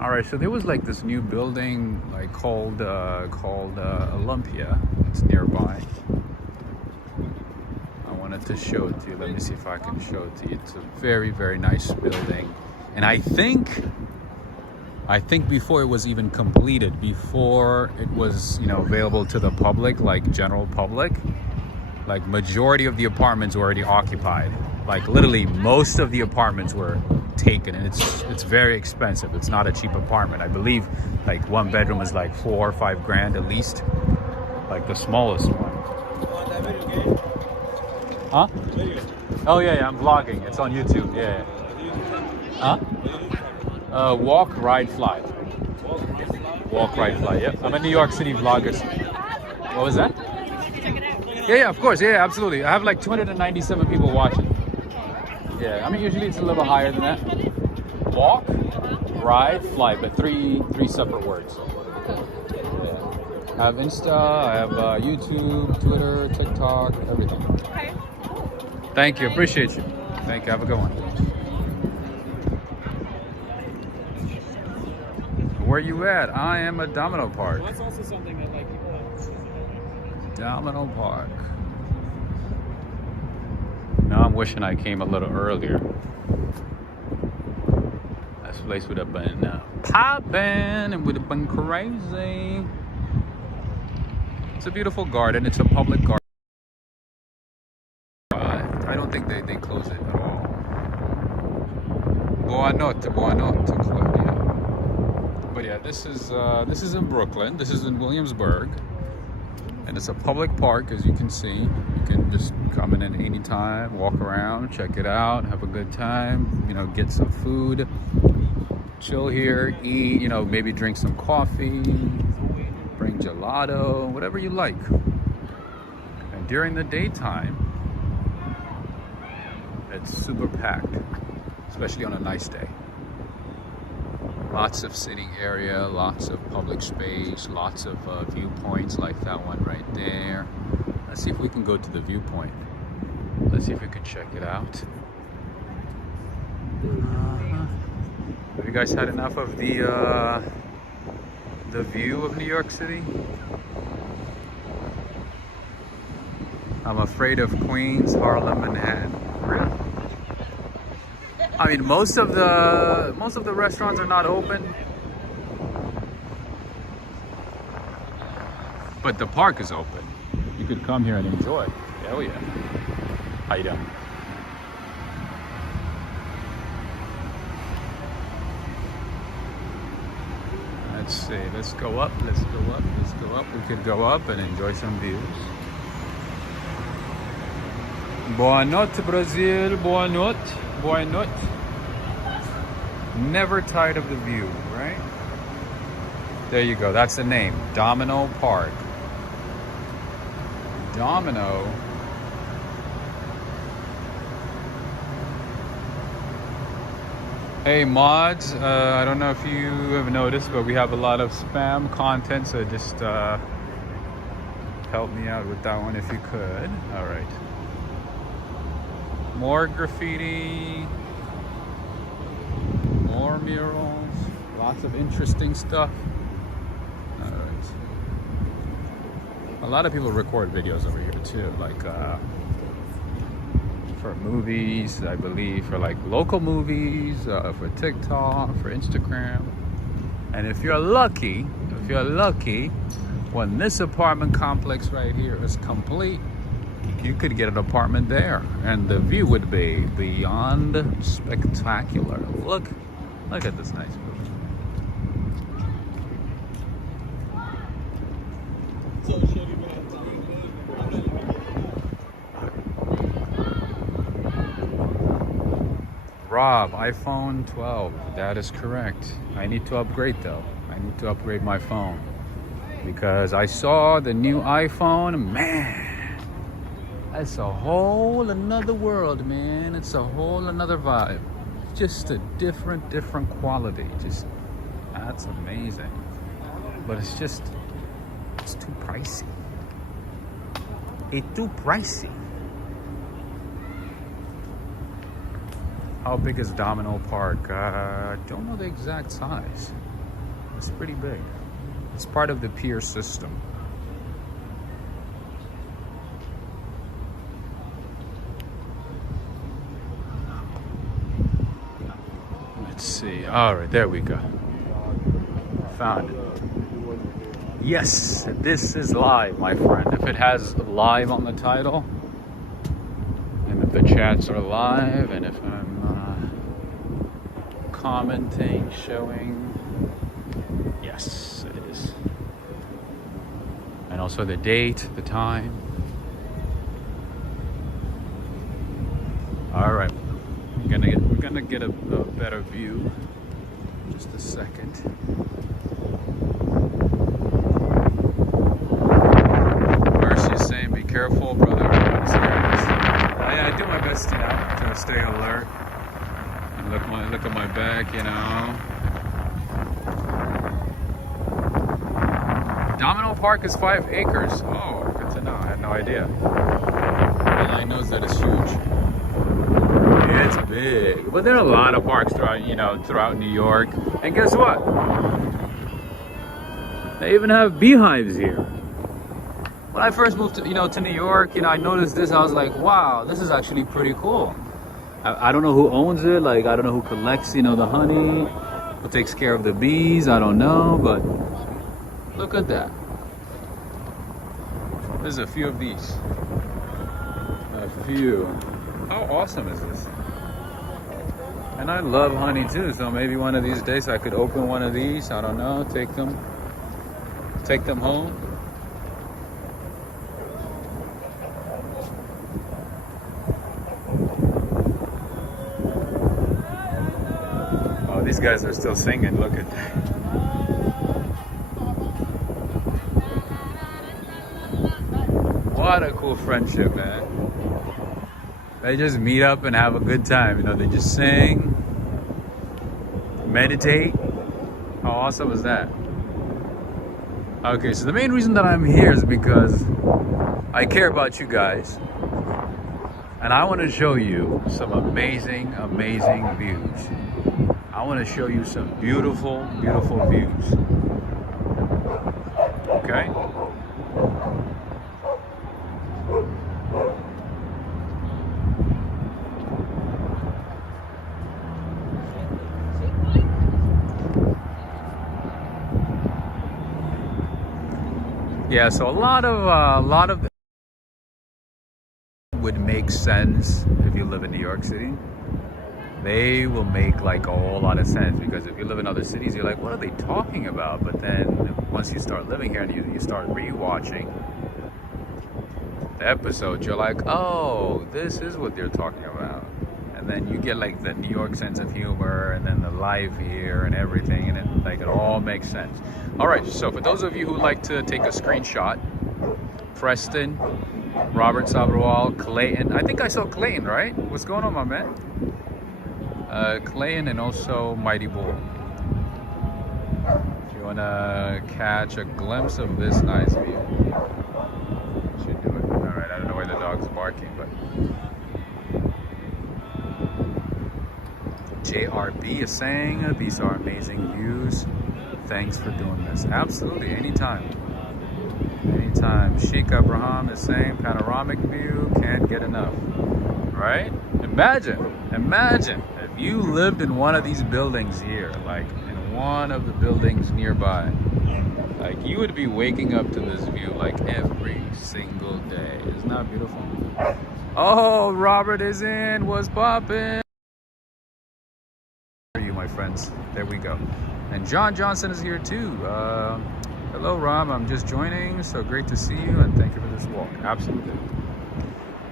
All right, so there was like this new building like called Olympia. It's nearby. To show it to you. Let me see if I can show it to you. It's a very, very nice building. And I think before it was even completed, before it was, available to the public, like general public, like majority of the apartments were already occupied. Like literally most of the apartments were taken, and it's very expensive. It's not a cheap apartment. I believe like one bedroom is like $4 or $5 grand at least, like the smallest one. Huh? Oh yeah, I'm vlogging. It's on YouTube. Yeah. Huh? Walk, ride, fly. Walk, ride, fly. Yep. I'm a New York City vlogger. What was that? Yeah, of course. Yeah, absolutely. I have like 297 people watching. Yeah. Usually it's a little higher than that. Walk, ride, fly, but three separate words. Yeah. I have Insta. I have YouTube, Twitter, TikTok, everything. Okay. Thank you. Appreciate you. Thank you. Have a good one. Where you at? I am at Domino Park. That's also something I like. Domino Park. Now I'm wishing I came a little earlier. This place would have been popping and would have been crazy. It's a beautiful garden. It's a public garden. I don't think they close it at all. Buonanotte, Claudia. But yeah, this is in Brooklyn. This is in Williamsburg. And it's a public park, as you can see. You can just come in at any time, walk around, check it out, have a good time, you know, get some food, chill here, eat, you know, maybe drink some coffee, bring gelato, whatever you like. And during the daytime, it's super packed, especially on a nice day. Lots of sitting area, lots of public space, lots of viewpoints like that one right there. Let's see if we can go to the viewpoint. Let's see if we can check it out. Have you guys had enough of the view of New York City? I'm afraid of Queens, Harlem, Manhattan. Really? I mean, most of the restaurants are not open, but the park is open. You could come here and enjoy. Hell yeah! How you doing? Let's see. Let's go up. Let's go up. Let's go up. We could go up and enjoy some views. Boa noite, Brazil. Boa noite. Boa noite. Never tired of the view, right? There you go. That's the name. Domino Park. Domino. Hey mods, I don't know if you have noticed, but we have a lot of spam content, so just help me out with that one if you could. All right. More graffiti, more murals, lots of interesting stuff. All right. A lot of people record videos over here too, like for movies, I believe, for like local movies, for TikTok, for Instagram. And if you're lucky, when this apartment complex right here is complete, you could get an apartment there, and the view would be beyond spectacular. Look at this nice view. Rob, iPhone 12. That is correct. I need to upgrade though. I need to upgrade my phone because I saw the new iPhone. Man. It's a whole another world, man. It's a whole another vibe. Just a different quality. Just, that's amazing. But it's too pricey. It's too pricey. How big is Domino Park? I don't know the exact size. It's pretty big. It's part of the pier system. Let's see. All right, there we go. Found it. Yes, this is live, my friend. If it has live on the title, and if the chats are live, and if I'm commenting, showing, yes, it is. And also the date, the time. All right. We're gonna get a better view. Just a second. Mercy's saying, "Be careful, brother." I do my best, you know, to stay alert. And look at my back, you know. Domino Park is 5 acres. Oh, good to know. I had no idea. All I know is that it's huge. It's big, but there are a lot of parks throughout New York. And guess what? They even have beehives here. When I first moved to New York, I noticed this. I was like, wow, this is actually pretty cool. I don't know who owns it. Like, I don't know who collects, the honey, who takes care of the bees. I don't know, but look at that. There's a few of these. A few. How awesome is this? And I love honey too, so maybe one of these days I could open one of these. I don't know, take them home. these guys are still singing. Look at that. What a cool friendship, man. They just meet up and have a good time. You know, they just sing, meditate. How awesome is that? Okay, so the main reason that I'm here is because I care about you guys. And I want to show you some amazing, amazing views. I want to show you some beautiful, beautiful views. Okay? Yeah, so a lot of would make sense if you live in New York City. They will make like a whole lot of sense, because if you live in other cities, you're like, what are they talking about? But then once you start living here and you start rewatching the episodes, you're like, oh, this is what they're talking about. And then you get like the New York sense of humor, and then the life here and everything, and it all makes sense. All right, so for those of you who like to take a screenshot, Preston, Robert Sabrawal, Clayton. I think I saw Clayton, right? What's going on, my man? Clayton and also Mighty Bull. If you want to catch a glimpse of this nice view, you should do it. All right, I don't know why the dog's barking, but JRB is saying, these are amazing views. Thanks for doing this. Absolutely, anytime. Anytime. Sheikh Abraham is saying, panoramic view, can't get enough. Right? Imagine if you lived in one of these buildings here, like in one of the buildings nearby. Like, you would be waking up to this view like every single day. Isn't that beautiful? Oh, Robert is in. What's poppin'? You, my friends. There we go. And John Johnson is here too. Hello, Ram. I'm just joining. So great to see you, and thank you for this walk. Absolutely.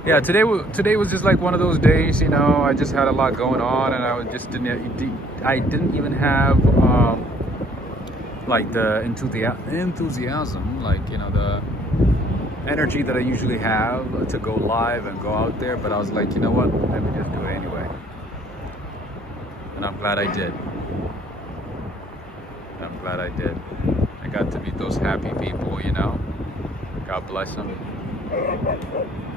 Yeah, today was just like one of those days. You know, I just had a lot going on, and I didn't even have like the enthusiasm, like, you know, the energy that I usually have to go live and go out there. But I was like, you know what? Let me just do it anyway. And I'm glad I did. I'm glad I did. I got to meet those happy people, you know. God bless them.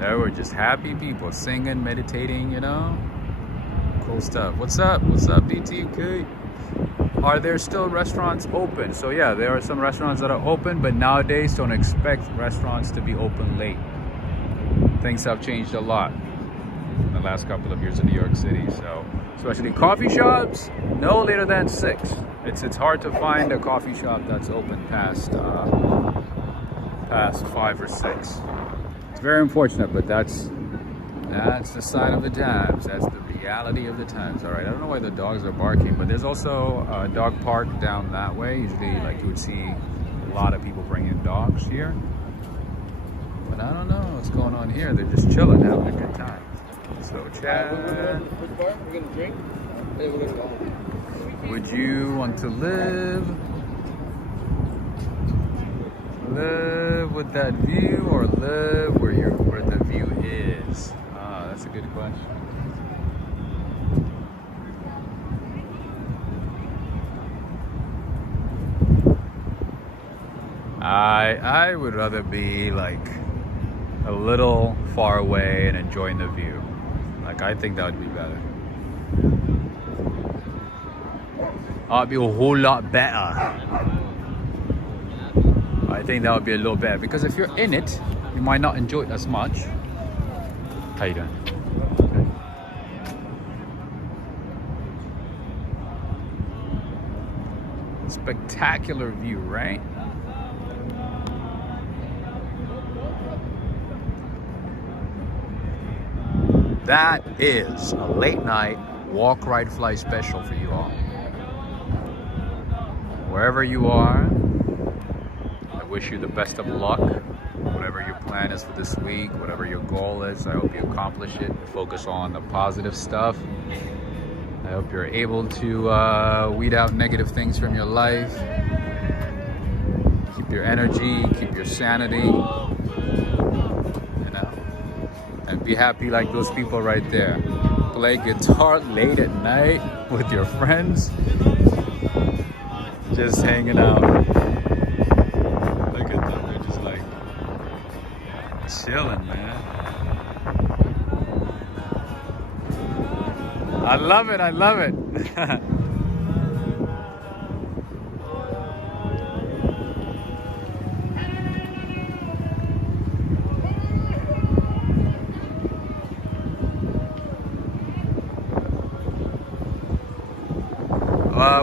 They were just happy people, singing, meditating, you know. Cool stuff. What's up? What's up, BTK? Are there still restaurants open? So yeah, there are some restaurants that are open, but nowadays don't expect restaurants to be open late. Things have changed a lot in the last couple of years in New York City. So especially coffee shops, no later than 6. It's hard to find a coffee shop that's open past 5 or 6. It's very unfortunate, but that's the sign of the times. That's the reality of the times. All right, I don't know why the dogs are barking, but there's also a dog park down that way. Usually, like, you would see a lot of people bringing dogs here. But I don't know what's going on here. They're just chilling, having a good time. So, Chad, We're gonna drink, then we're gonna go home. would you want to live with that view, or live where the view is? Ah, that's a good question. I would rather be like a little far away and enjoying the view. Like, I think that would be better. That'd be a whole lot better. I think that would be a little better, because if you're in it, you might not enjoy it as much. How you doing? Okay. Spectacular view, right? That is a late night walk, ride, fly special for you all. Wherever you are, I wish you the best of luck. Whatever your plan is for this week, whatever your goal is, I hope you accomplish it. Focus on the positive stuff. I hope you're able to weed out negative things from your life. Keep your energy, keep your sanity, you know, and be happy like those people right there. Play guitar late at night with your friends, just hanging out. Look at them, they're just like chilling, man. I love it, I love it.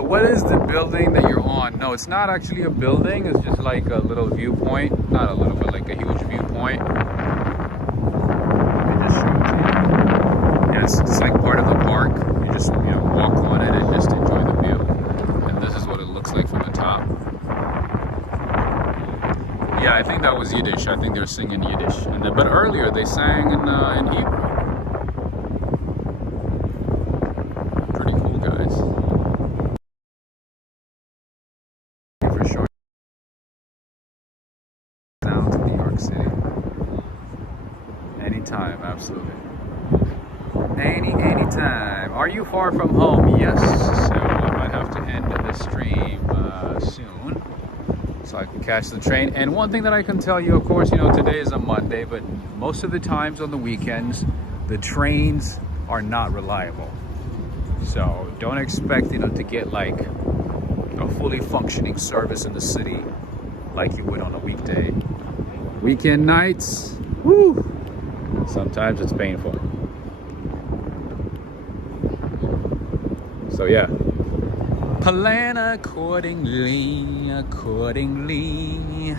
What is the building that you're on? No, it's not actually a building. It's just like a little viewpoint. Not a little, but like a huge viewpoint. Let me just show it to you. Yeah, it's like part of the park. You just, you know, walk on it and just enjoy the view. And this is what it looks like from the top. Yeah, I think that was Yiddish. I think they're singing Yiddish. And but earlier they sang in Hebrew. Pretty cool, guys. Down to New York City. Anytime, absolutely. Anytime. Are you far from home? Yes. So I might have to end the stream soon, so I can catch the train. And one thing that I can tell you, of course, you know, today is a Monday, but most of the times on the weekends, the trains are not reliable. So don't expect, you know, to get like a fully functioning service in the city like you would on a weekday. Weekend nights, woo! Sometimes it's painful. So yeah. Plan accordingly, accordingly.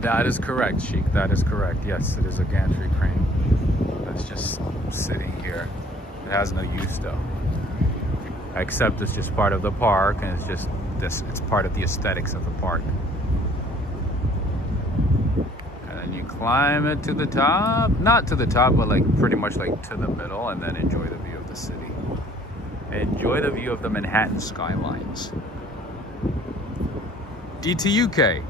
That is correct, Sheik. That is correct. Yes, it is a gantry crane. That's just sitting here. It has no use though. Except it's just part of the park, and it's just this. It's part of the aesthetics of the park. And then you climb it to the top. Not to the top, but like pretty much like to the middle, and then enjoy the view of the city. Enjoy the view of the Manhattan skylines. DTUK.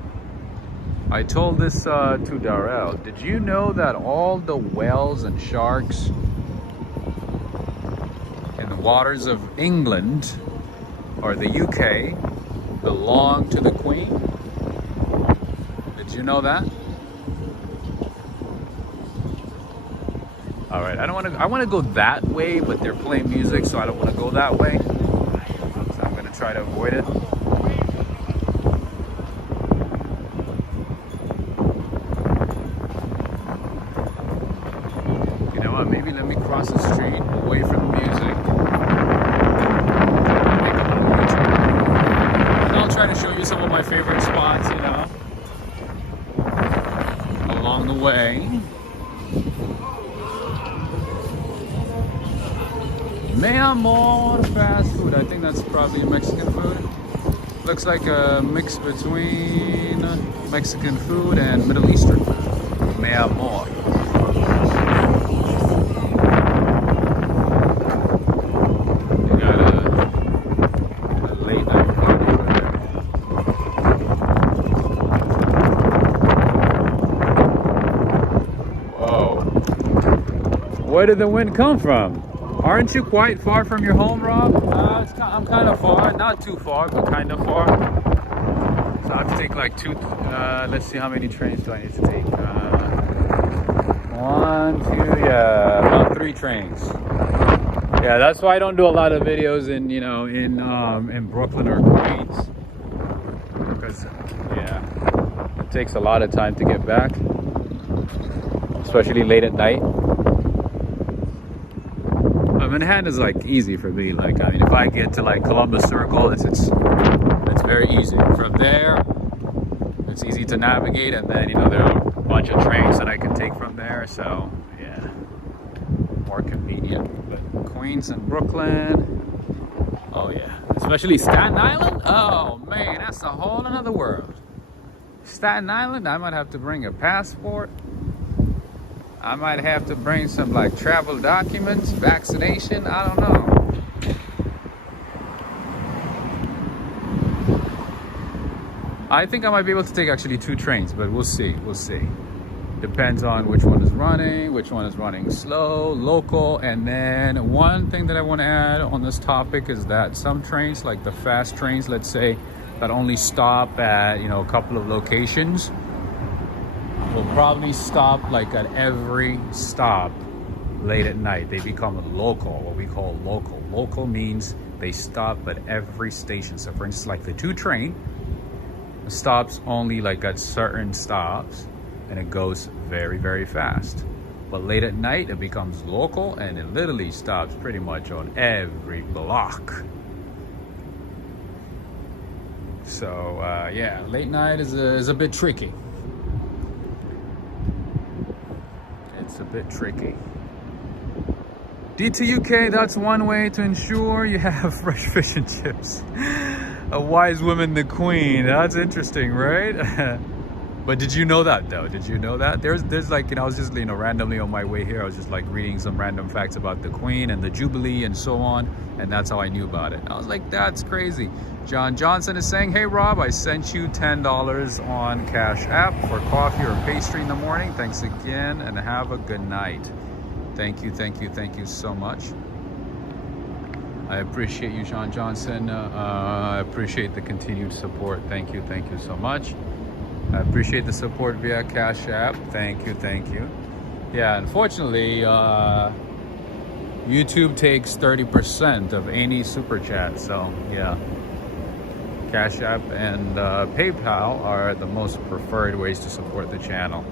I told this to Darrell. Did you know that all the whales and sharks in the waters of England or the UK belong to the Queen? Did you know that? All right, I want to go that way, but they're playing music, so I don't want to go that way. So I'm going to try to avoid it. Maybe let me cross the street away from the music. And I'll try to show you some of my favorite spots, you know, along the way. Me amor, fast food. I think that's probably Mexican food. Looks like a mix between Mexican food and Middle Eastern food. Me amor. Where did the wind come from? Aren't you quite far from your home, Rob? I'm kind of far. Not too far, but kind of far. So I have to take like two, let's see how many trains do I need to take. 1, 2, yeah, about 3 trains. Yeah, that's why I don't do a lot of videos in, you know, in Brooklyn or Queens. Because, yeah, it takes a lot of time to get back. Especially late at night. Manhattan is like easy for me. Like, I mean, if I get to like Columbus Circle, it's very easy. From there, it's easy to navigate, and then, you know, there are a bunch of trains that I can take from there. So yeah, more convenient. But Queens and Brooklyn, oh yeah. Especially Staten Island. Oh man, that's a whole another world. Staten Island, I might have to bring a passport. I might have to bring some like travel documents, vaccination, I don't know. I think I might be able to take actually 2 trains, but we'll see, we'll see. Depends on which one is running slow, local. And then one thing that I want to add on this topic is that some trains, like the fast trains, let's say, that only stop at, you know, a couple of locations, will probably stop like at every stop late at night. They become local, what we call local. Local means they stop at every station. So for instance, like the 2 train stops only like at certain stops, and it goes very, very fast. But late at night, it becomes local, and it literally stops pretty much on every block. So yeah, late night is a bit tricky. It's a bit tricky. D2UK, that's one way to ensure you have fresh fish and chips. A wise woman, the queen. That's interesting, right? But did you know that though? Did you know that? There's like, you know, I was just, you know, randomly on my way here, I was just like reading some random facts about the queen and the Jubilee and so on. And that's how I knew about it. I was like, that's crazy. John Johnson is saying, hey Rob, I sent you $10 on Cash App for coffee or pastry in the morning. Thanks again and have a good night. Thank you, thank you, thank you so much. I appreciate you, John Johnson. I appreciate the continued support. Thank you so much. I appreciate the support via Cash App. Thank you, thank you. Yeah, unfortunately, YouTube takes 30% of any super chat. So yeah, Cash App and PayPal are the most preferred ways to support the channel.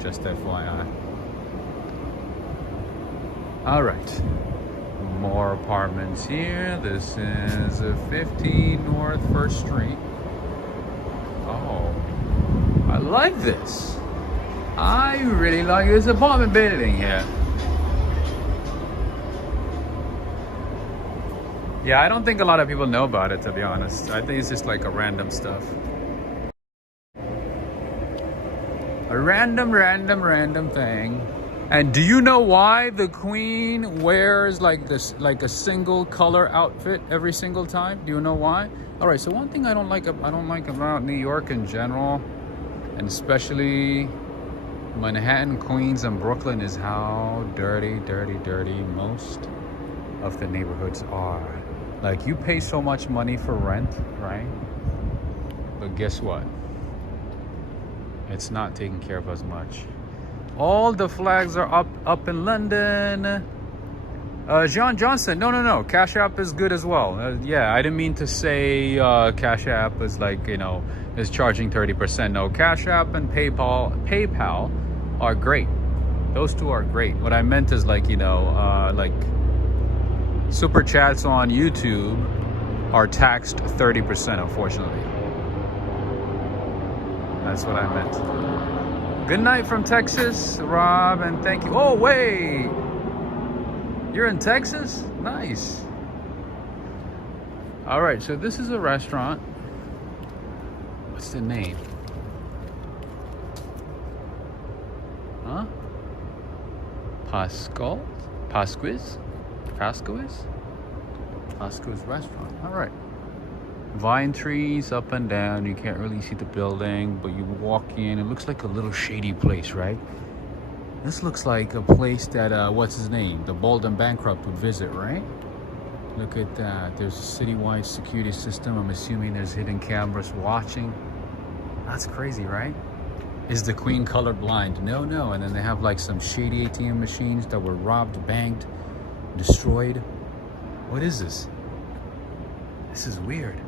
Just FYI. All right. More apartments here. This is 15 North 1st Street. Oh, I like this. I really like this apartment building here. Yeah, I don't think a lot of people know about it, to be honest. I think it's just like a random stuff. A random thing. And do you know why the queen wears like this, like a single color outfit every single time? Do you know why? All right, so one thing I don't like about New York in general, and especially Manhattan, Queens, and Brooklyn, is how dirty most of the neighborhoods are. Like, you pay so much money for rent, right? But guess what? It's not taken care of as much. All the flags are up in London. John Johnson, no. Cash App is good as well. Yeah, I didn't mean to say Cash App is like, you know, is charging 30%. No, Cash App and PayPal are great. Those two are great. What I meant is like, you know, like super chats on YouTube are taxed 30%, unfortunately. That's what I meant. Good night from Texas, Rob, and thank you. Oh, wait. You're in Texas? Nice. All right, so this is a restaurant. What's the name? Huh? Pasquis restaurant. All right. Vine trees up and down. You can't really see the building, but you walk in. It looks like a little shady place, right? This looks like a place that, what's his name? The Bald and Bankrupt would visit, right? Look at that. There's a citywide security system. I'm assuming there's hidden cameras watching. That's crazy, right? Is the queen colorblind? No. And then they have like some shady ATM machines that were robbed, banked, destroyed. What is this? This is weird.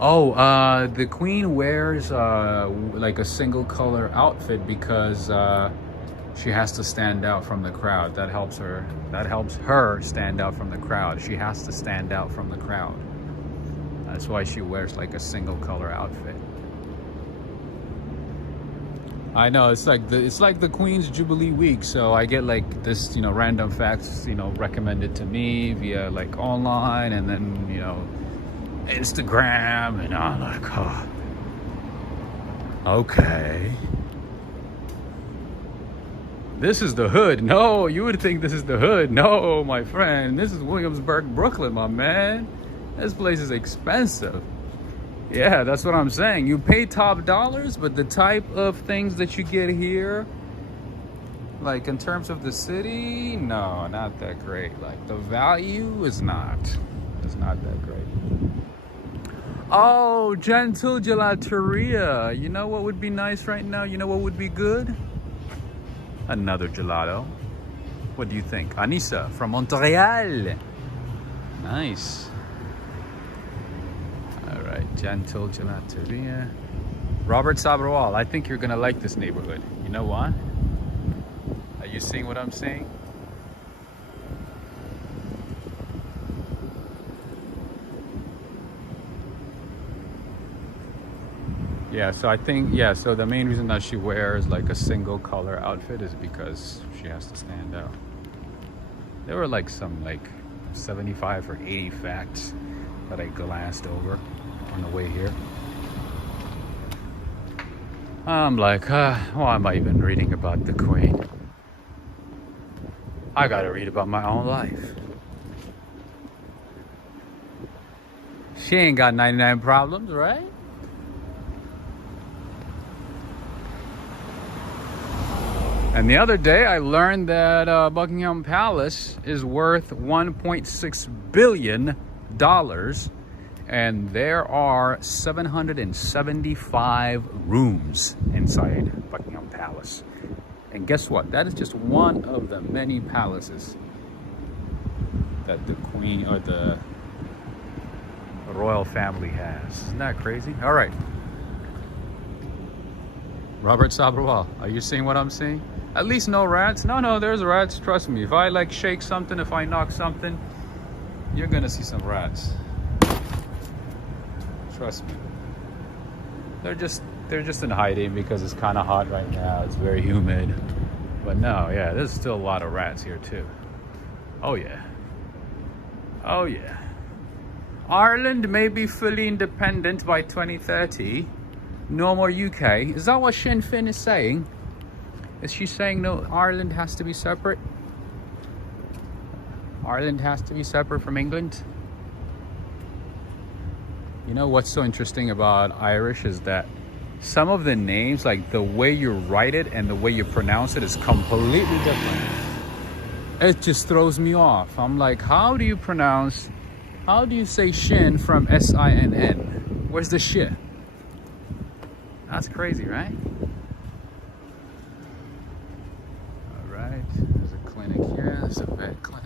Oh, the queen wears like a single color outfit because she has to stand out from the crowd. That helps her. That helps her stand out from the crowd. She has to stand out from the crowd. That's why she wears like a single color outfit. I know, it's like the Queen's Jubilee week, so I get like this, you know, random facts, you know, recommended to me via like online, and then, you know, Instagram, and I'm like, oh, okay. This is the hood. No, you would think this is the hood. No, my friend, this is Williamsburg, Brooklyn, my man. This place is expensive. Yeah, that's what I'm saying. You pay top dollars, but the type of things that you get here, like in terms of the city, no, not that great. Like the value is not. It's not that great. Oh, Gentle Gelateria. You know what would be nice right now? You know what would be good? Another gelato. What do you think? Anissa from Montreal. Nice. All right, Gentle Gelateria. Robert Sabrawal, I think you're gonna like this neighborhood. You know why? Are you seeing what I'm saying? Yeah, so I think, yeah, so the main reason that she wears like a single color outfit is because she has to stand out. There were like some like 75 or 80 facts that I glanced over on the way here. I'm like, why am I even reading about the Queen? I gotta read about my own life. She ain't got 99 problems, right? And the other day I learned that Buckingham Palace is worth $1.6 billion, and there are 775 rooms inside Buckingham Palace. And guess what? That is just one of the many palaces that the Queen or the royal family has. Isn't that crazy? All right. Robert Sabrawal, are you seeing what I'm seeing? At least no rats. No, there's rats. Trust me. If I like shake something, if I knock something, you're gonna see some rats. Trust me. They're just in hiding because it's kind of hot right now. It's very humid. But no, yeah, there's still a lot of rats here too. Oh yeah. Oh yeah. Ireland may be fully independent by 2030. No more UK. Is that what Sinn Féin is saying? Is she saying no, Ireland has to be separate? Ireland has to be separate from England? You know what's so interesting about Irish is that some of the names, like the way you write it and the way you pronounce it is completely different. It just throws me off. I'm like, how do you say Shin from S-I-N-N? Where's the shit? That's crazy, right? All right, there's a clinic here. There's a vet clinic.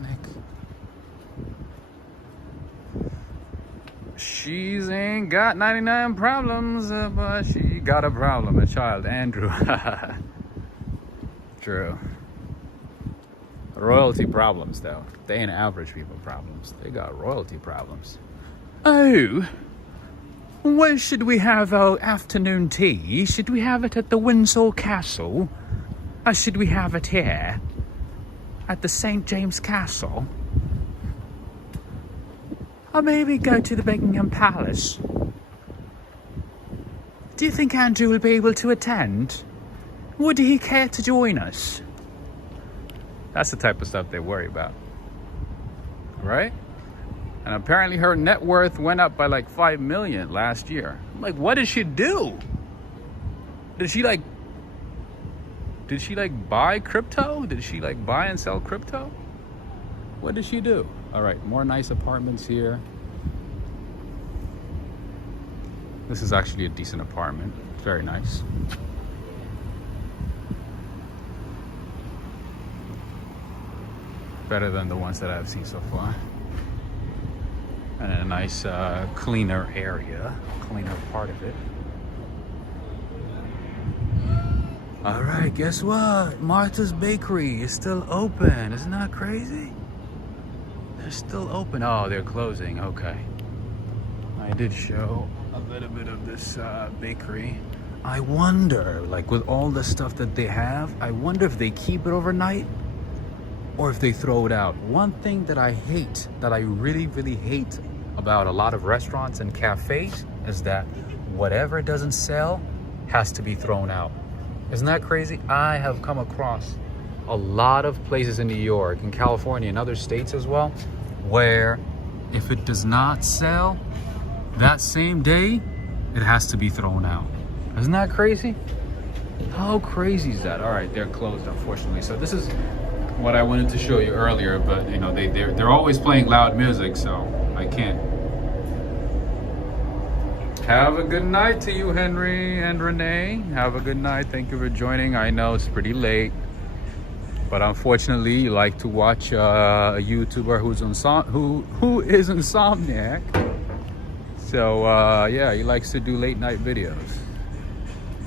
She's ain't got 99 problems, but she got a problem, a child, Andrew. True. Royalty problems, though. They ain't average people problems. They got royalty problems. Oh, where should we have our afternoon tea? Should we have it at the Windsor Castle? Or should we have it here? At the St. James Castle? Or maybe go to the Buckingham Palace? Do you think Andrew will be able to attend? Would he care to join us? That's the type of stuff they worry about. Right? And apparently her net worth went up by like 5 million last year. I'm like, what did she do? Did she like buy crypto? Did she like buy and sell crypto? What did she do? All right, more nice apartments here. This is actually a decent apartment. Very nice. Better than the ones that I've seen so far. And a nice cleaner area, cleaner part of it. All right, guess what? Martha's Bakery is still open. Isn't that crazy? They're still open. Oh, they're closing. Okay. I did show a little bit of this bakery. I wonder, like with all the stuff that they have, I wonder if they keep it overnight or if they throw it out. One thing that I hate, that I really, really hate about a lot of restaurants and cafes is that whatever doesn't sell has to be thrown out. Isn't that crazy? I have come across a lot of places in New York and California and other states as well, where if it does not sell that same day, it has to be thrown out. Isn't that crazy? How crazy is that? All right, they're closed, unfortunately. So this is what I wanted to show you earlier, but you know, they're always playing loud music, so I can't. Have a good night to you, Henry and Renee. Have a good night. Thank you for joining. I know it's pretty late, but unfortunately, you like to watch a YouTuber who is insomniac. So yeah, he likes to do late night videos.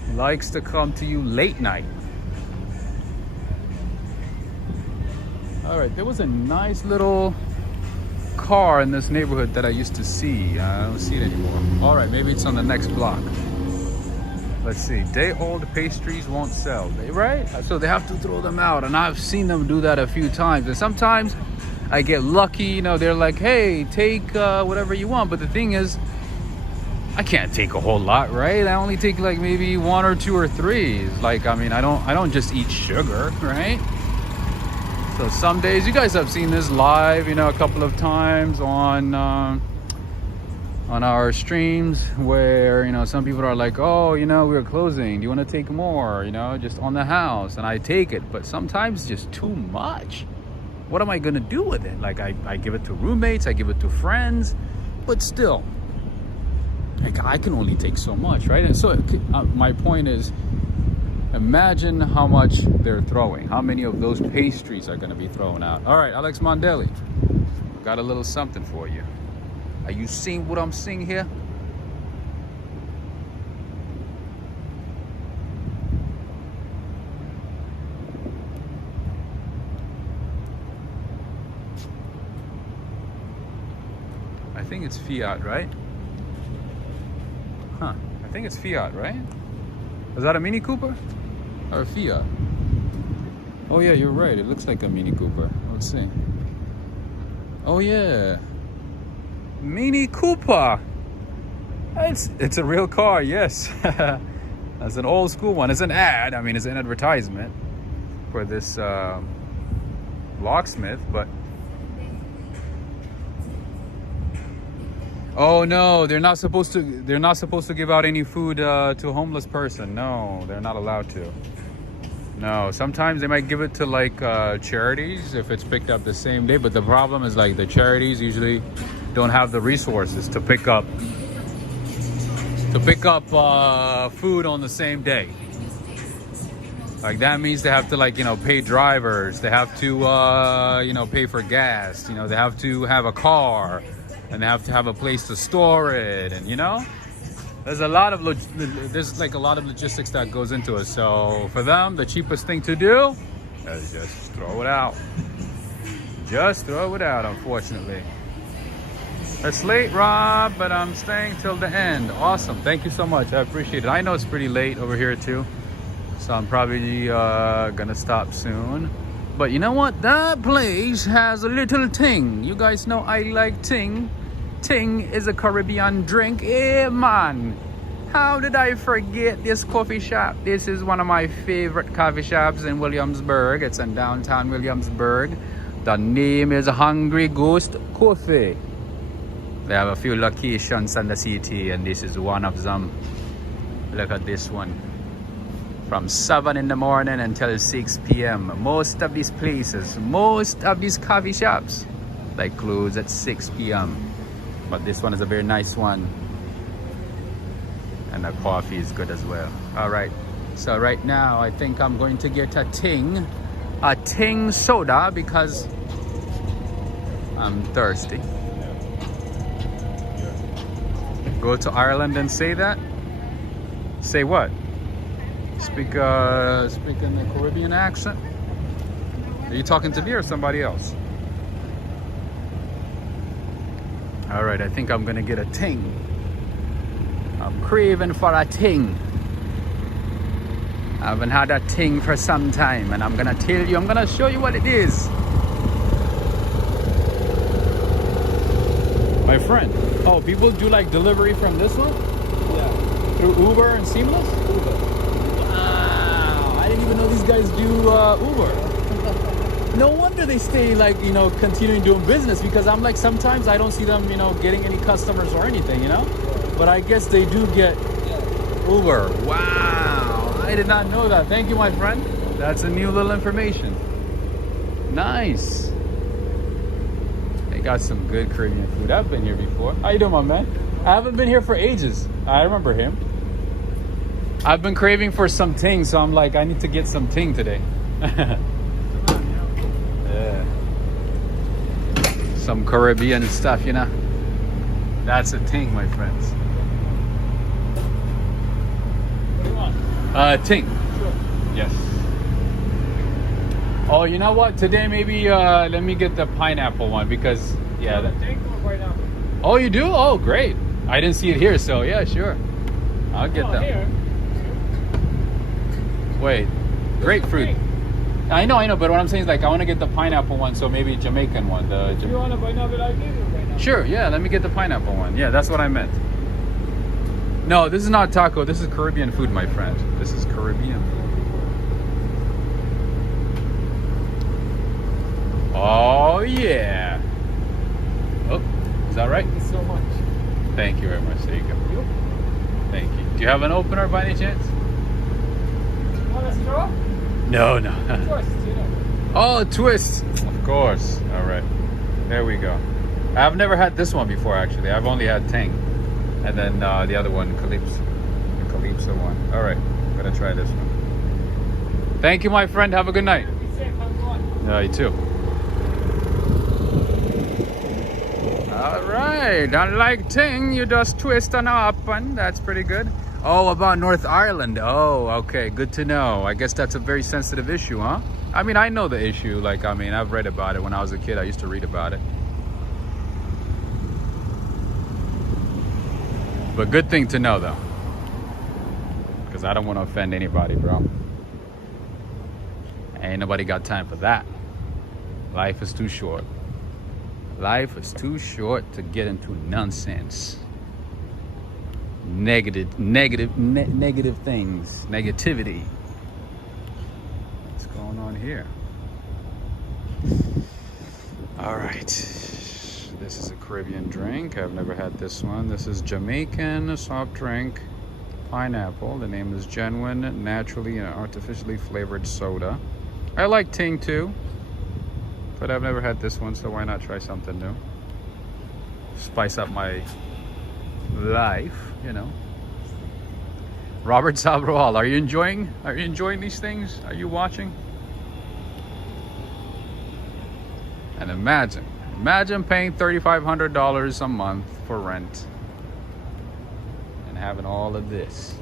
He likes to come to you late night. All right, there was a nice little car in this neighborhood that I used to see. I don't see it anymore. All right, maybe it's on the next block. Let's see. Day-old pastries won't sell, right? So they have to throw them out, and I've seen them do that a few times. And sometimes I get lucky. You know, they're like, "Hey, take whatever you want." But the thing is, I can't take a whole lot, right? I only take like maybe 1 or 2 or 3. Like, I mean, I don't just eat sugar, right? So some days, you guys have seen this live, you know, a couple of times on our streams, where, you know, some people are like, "Oh, you know, we're closing. Do you want to take more? You know, just on the house." And I take it, but sometimes it's just too much. What am I gonna do with it? Like, I give it to roommates, I give it to friends, but still, like, I can only take so much, right? And so my point is, imagine how much they're throwing. How many of those pastries are going to be thrown out? All right, Alex Mondelli, got a little something for you. Are you seeing what I'm seeing here? I think it's Fiat, right? Huh, I think it's Fiat, right? Is that a Mini Cooper or a Fiat? Oh yeah, you're right. It looks like a Mini Cooper. Let's see. Oh yeah, Mini Cooper. It's a real car, yes. That's an old school one. It's an ad. I mean, it's an advertisement for this locksmith, but oh no, they're not supposed to give out any food to a homeless person. No, they're not allowed to. No, sometimes they might give it to like charities if it's picked up the same day, but the problem is, like, the charities usually don't have the resources to pick up food on the same day. Like, that means they have to, like, you know, pay drivers, they have to you know, pay for gas, you know, they have to have a car, and they have to have a place to store it, and you know, there's a lot of logistics that goes into it. So for them, the cheapest thing to do is just throw it out. Just throw it out, unfortunately. It's late, Rob, but I'm staying till the end. Awesome, thank you so much, I appreciate it. I know it's pretty late over here too, so I'm probably gonna stop soon. But you know what? That place has a little ting. You guys know I like ting. Ting is a Caribbean drink. Hey man, how did I forget this coffee shop? This is one of my favorite coffee shops in Williamsburg. It's in downtown Williamsburg. The name is Hungry Ghost Coffee. They have a few locations in the city, and this is one of them. Look at this one. From 7 in the morning until 6 p.m. Most of these places, most of these coffee shops, they close at 6 p.m. But this one is a very nice one. And the coffee is good as well. All right, so right now I think I'm going to get a ting soda because I'm thirsty. Go to Ireland and say that? Say what? Speak in the Caribbean accent? Are you talking to me or somebody else? All right, I think I'm gonna get a ting. I'm craving for a ting. I haven't had a ting for some time, and I'm gonna tell you, I'm gonna show you what it is. my friend. Oh, people do like delivery from this one? Yeah. Through Uber and Seamless? Wow, I didn't even know these guys do Uber. No wonder they stay like, you know, continuing doing business, because I'm like, sometimes I don't see them, you know, getting any customers or anything, you know? But I guess they do get Uber. Wow, I did not know that. Thank you, my friend. That's a new little information. Nice. They got some good Caribbean food. I've been here before. How you doing, my man? I haven't been here for ages. I remember him. I've been craving for some ting, so I'm like, I need to get some ting today. Yeah. Some Caribbean stuff, you know. That's a ting, my friends. What do you want? Ting. Sure. Yes. Oh, you know what? Today maybe let me get the pineapple one, because yeah. Oh, you do? Oh, great. I didn't see it here, so yeah, sure. I'll get that. Here. Wait, grapefruit. I know, but what I'm saying is like I want to get the pineapple one, so maybe Jamaican one. You want a pineapple? I'll give you right now. Sure, yeah. Let me get the pineapple one. Yeah, that's what I meant. No, this is not taco. This is Caribbean food, my friend. This is Caribbean. Oh yeah. Oh, is that right? Thank you so much. Thank you very much. There you go. Thank you. Do you have an opener by any chance? You want a straw? No. Twist, you know. Oh, twist. Of course. All right. There we go. I've never had this one before, actually. I've only had Tang. And then the other one, Calypso. The Calypso one. All right. I'm going to try this one. Thank you, my friend. Have a good night. Be safe. Have fun. You too. All right. Unlike Ting, you just twist and open. That's pretty good. Oh, about North Ireland. Oh, okay. Good to know. I guess that's a very sensitive issue, huh? I mean, I know the issue. Like, I mean, I've read about it when I was a kid. I used to read about it. But good thing to know, though. Because I don't want to offend anybody, bro. Ain't nobody got time for that. Life is too short. Life is too short to get into nonsense. Negative things. Negativity. What's going on here? All right. This is a Caribbean drink. I've never had this one. This is Jamaican soft drink. Pineapple. The name is Genuine, Naturally and Artificially Flavored Soda. I like Ting too, but I've never had this one, so why not try something new? Spice up my life, you know. Robert Sabroal, are you enjoying these things? Are you watching? And imagine paying $3,500 a month for rent and having all of this.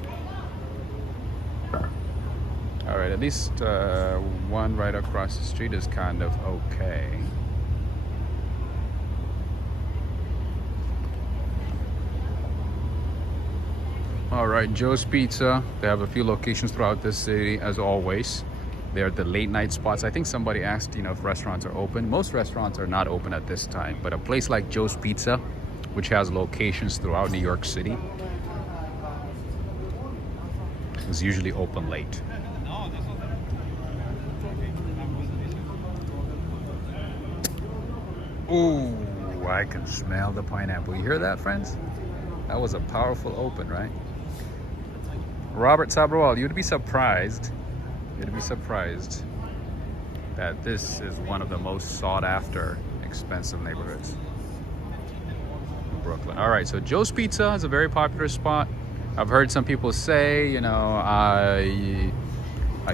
All right, at least one right across the street is kind of okay. All right, Joe's Pizza. They have a few locations throughout this city, as always. They're the late night spots. I think somebody asked, you know, if restaurants are open. Most restaurants are not open at this time, but a place like Joe's Pizza, which has locations throughout New York City, is usually open late. Ooh, I can smell the pineapple. You hear that, friends? That was a powerful open, right? Robert Sabroal, you'd be surprised that this is one of the most sought after expensive neighborhoods in Brooklyn. All right, so Joe's Pizza is a very popular spot. I've heard some people say, you know, I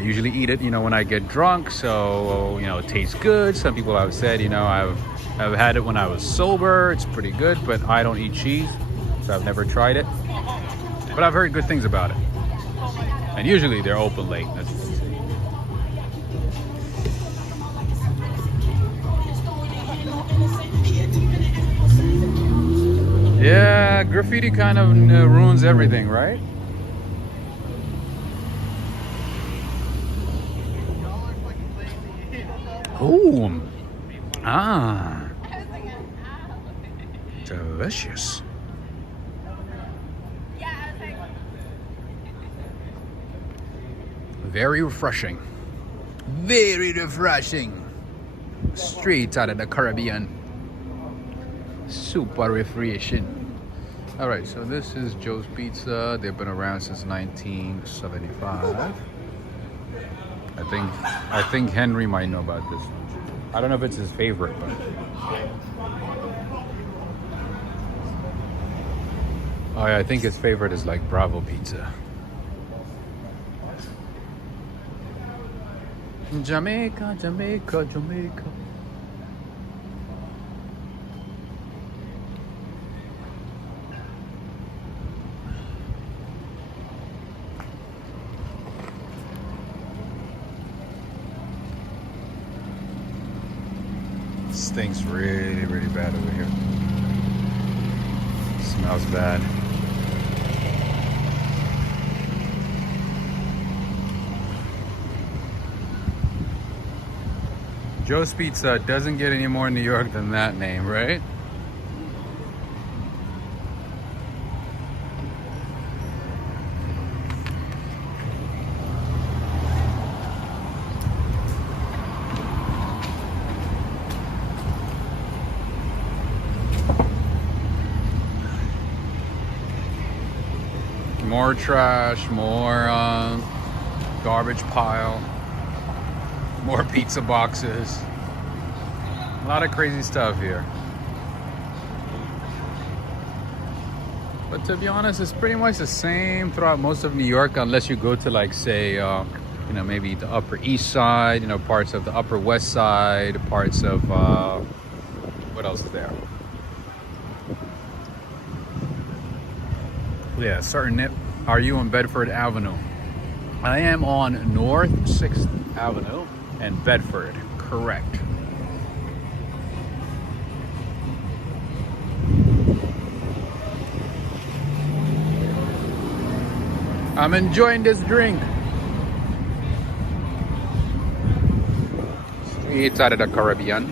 usually eat it, you know, when I get drunk, so, you know, it tastes good. Some people have said, you know, I've had it when I was sober. It's pretty good, but I don't eat cheese, so I've never tried it. But I've heard good things about it. And usually they're open late. That's what they say. Yeah, graffiti kind of ruins everything, right? Oh, ah. delicious. Very refreshing. Very refreshing. Straight out of the Caribbean. Super refreshing. All right, so this is Joe's Pizza. They've been around since 1975. I think Henry might know about this. I don't know if it's his favorite, but oh yeah, I think his favorite is like Bravo Pizza. Jamaica, Jamaica, Jamaica. Stinks really, really bad over here. Smells bad. Joe's Pizza doesn't get any more New York than that name, right? More trash, more garbage pile, more pizza boxes. A lot of crazy stuff here. But to be honest, it's pretty much the same throughout most of New York, unless you go to like say, you know, maybe the Upper East Side, you know, parts of the Upper West Side, parts of, what else is there? Yeah, certain. Are you on Bedford Avenue? I am on North 6th Avenue and Bedford, correct. I'm enjoying this drink. Straight out of the Caribbean.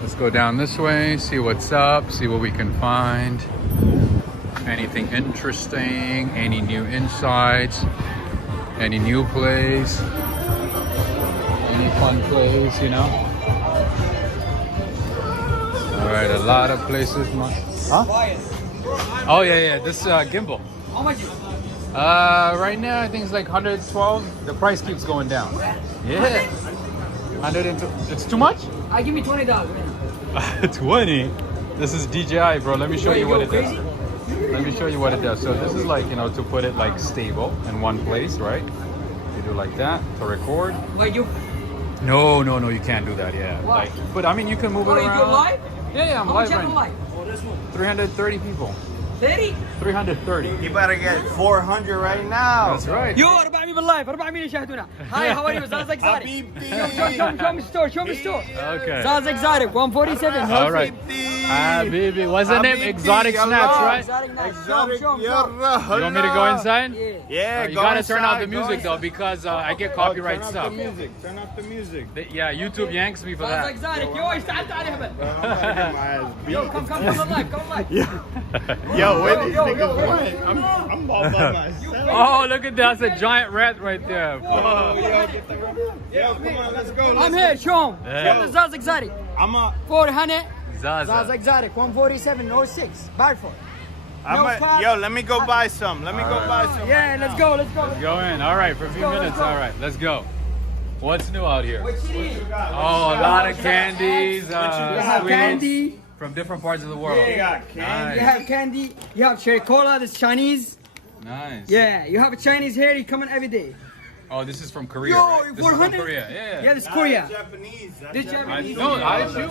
Let's go down this way, see what's up, see what we can find. Anything interesting, any new insights, any new plays, any fun plays, you know? All right, a lot of places. Huh? Oh yeah, this gimbal. How much? Right now I think it's like 112. The price keeps going down. Yeah. 102. It's too much? I give me $20. 20. This is DJI, bro. Let me show you what it does. Let me show you what it does. So this is like, you know, to put it like stable in one place, right? You do like that to record. Wait, you? No, you can't do that. Yeah. Why? Like, but I mean, you can move it Oh, around. you do live? Yeah, I'm How live much right am now. I live? Oh, this one. 330 people. 30? 330. You better get 400 right now. That's right. يو 400 باللايف 400 يشاهدونا. Hi, how are you? Zaz Exotic. Show me store. Okay. Zaz Exotic 147. All right. Habibi. What's the name? Exotic Snacks, right? Exotic nice. Exotic, Show 'em. You want me to go inside? Yeah. Yeah, You go gotta turn out inside, the go music inside. though, because I get copyright Turn stuff. off the music. Turn off the music. Yeah, YouTube yanks me for Zaz that. Exotic. Yo, اشتعلت عليه هبل. I'm about to get my ass beat. Yo, come live. Yo, where these Yo, niggas yo, went? I'm all by myself. Oh, look at that. That's a giant rat right there. Oh, yo, come on, let's go. I'm here. Show 'em. Yeah. Show 'em the Zaz Exotic. I'm a. 400. Zaz Zaza. Exotic 147 or 6. Bedford. Yo, let me go buy some. Let me go buy some. Yeah, let's go. Go in. All right, for a few Let's go, minutes. let's go. All right, let's go. What's new out here? What you need? Oh, a lot of candies. You have sweets candy. from different parts of the world. You got candy. You have candy. You have cherry cola. This Chinese. Nice. Yeah, you have a Chinese here. You coming every day. Oh, this is from Korea, Yo, right? This is from 400? Korea. Yeah. Yeah, this is Korea. Japanese. This Japanese. No, I think.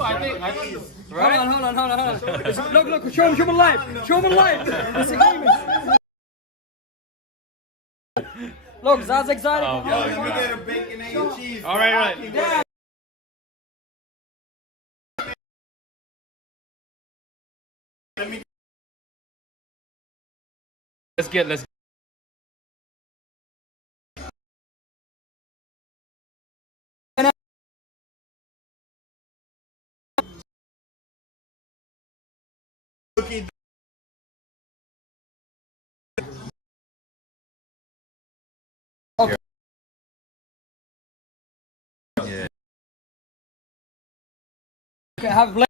Right? Hold on. Look. Show me live. This is gaming. Look, Zaz Exotic. Oh, Yo, let me get a bacon, egg, and cheese. All right. Yeah. Let's Yeah. Yeah. Okay, have a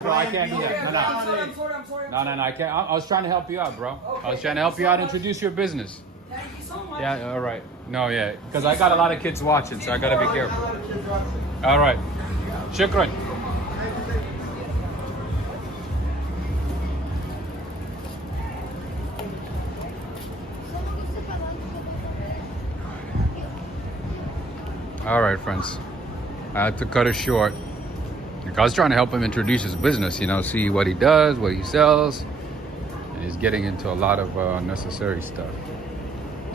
Bro, I can't do that. No, no. I'm sorry. No, I can't. I was trying to help you out, bro. I was trying to help you out, introduce your business. Thank you so much. Yeah, all right. No, yeah, because I got a lot of kids watching, so I got to be careful. All right. Shukran. All right, friends. I had to cut it short. I was trying to help him introduce his business, you know, see what he does, what he sells. And he's getting into a lot of unnecessary stuff.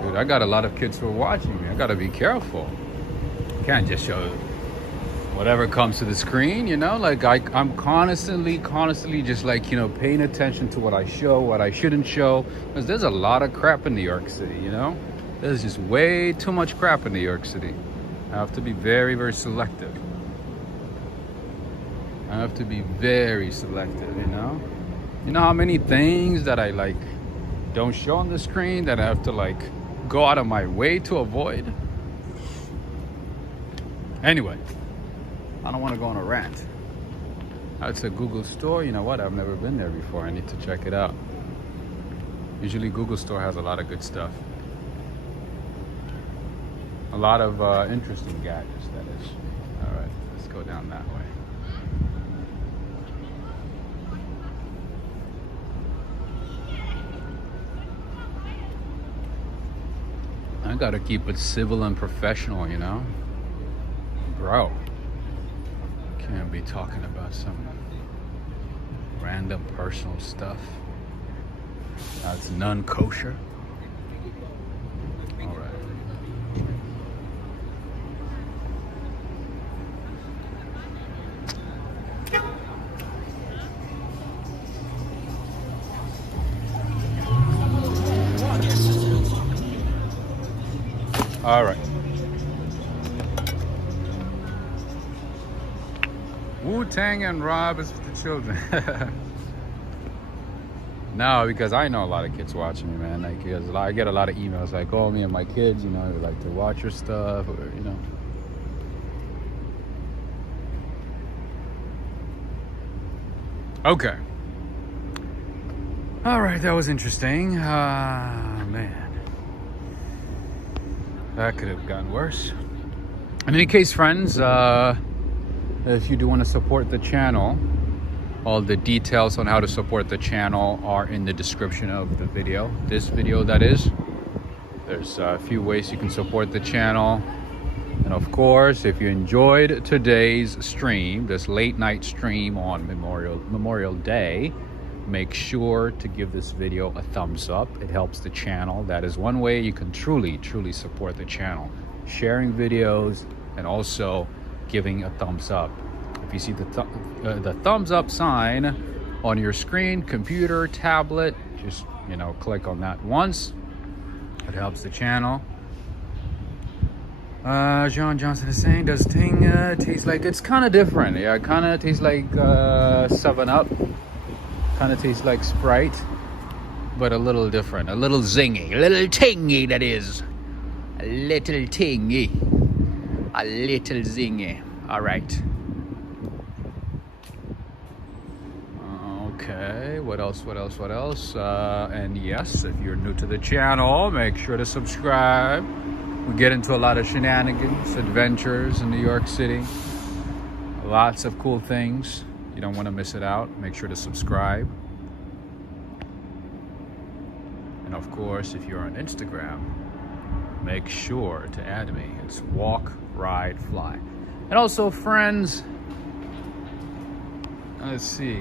Dude, I got a lot of kids who are watching me. I got to be careful. I can't just show whatever comes to the screen, you know? Like, I'm constantly just like, you know, paying attention to what I show, what I shouldn't show. Because there's a lot of crap in New York City, you know? There's just way too much crap in New York City. I have to be very, very selective. I have to be very selective, you know? You know how many things that I like don't show on the screen that I have to like go out of my way to avoid? Anyway, I don't want to go on a rant. It's a Google store. You know what? I've never been there before. I need to check it out. Usually Google store has a lot of good stuff. A lot of interesting gadgets, that is. All right, let's go down that way. I gotta keep it civil and professional, you know? Bro, can't be talking about some random personal stuff. That's non-kosher. All right. All right. Wu-Tang and Rob is for the children. No, because I know a lot of kids watching me, man. Like, because I get a lot of emails like, oh, me and my kids, you know, they like to watch your stuff, or, you know. Okay. All right, that was interesting. Man. That could have gotten worse. In any case, friends, if you do want to support the channel, all the details on how to support the channel are in the description of the video. This video, that is. There's a few ways you can support the channel. And of course, if you enjoyed today's stream, this late night stream on Memorial Day, make sure to give this video a thumbs up. It helps the channel. That is one way you can truly support the channel. Sharing videos and also giving a thumbs up. If you see the thumbs up sign on your screen, computer, tablet, just, you know, click on that once. It helps the channel. John Johnson is saying, does Ting taste like, it's kind of different. Yeah, it kind of tastes like 7-Up. Kind of tastes like Sprite, but a little different, a little zingy, a little tingy, that is. A little tingy, a little zingy. All right. Okay, what else? And yes, if you're new to the channel, make sure to subscribe. We get into a lot of shenanigans, adventures in New York City. Lots of cool things. You don't want to miss it out. Make sure to subscribe. And of course, if you're on Instagram, make sure to add me. It's Walk, Ride, Fly. And also, friends, let's see.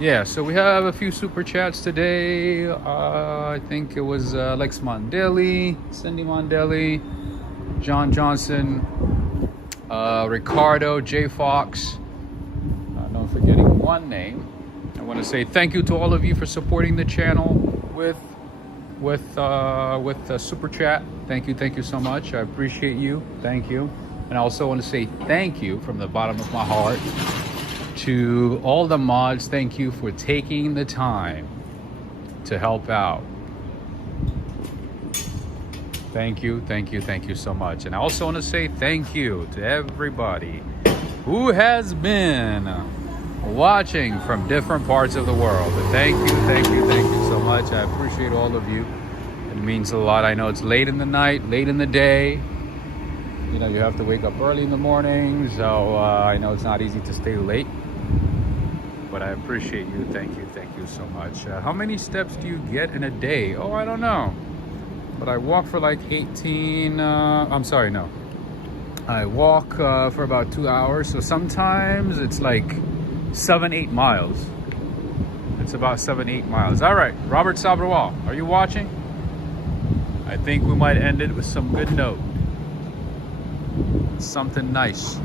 Yeah, so we have a few super chats today. I think it was Lex Mondelli, Cindy Mondelli, John Johnson, Ricardo, J. Fox. Not forgetting one name. I want to say thank you to all of you for supporting the channel with with the super chat. Thank you so much. I appreciate you. Thank you. And I also want to say thank you from the bottom of my heart to all the mods. Thank you for taking the time to help out. Thank you so much. And I also want to say thank you to everybody who has been watching from different parts of the world. But thank you so much. I appreciate all of you. It means a lot. I know it's late in the night, late in the day. You know, you have to wake up early in the morning, so I know it's not easy to stay late. But I appreciate you. Thank you so much. How many steps do you get in a day? Oh, I don't know. But I walk for like 18, I'm sorry, no. I walk for about 2 hours. So sometimes it's like 7-8 miles. It's about 7-8 miles. All right, Robert Sabrawal, are you watching? I think we might end it with some good note. Something nice.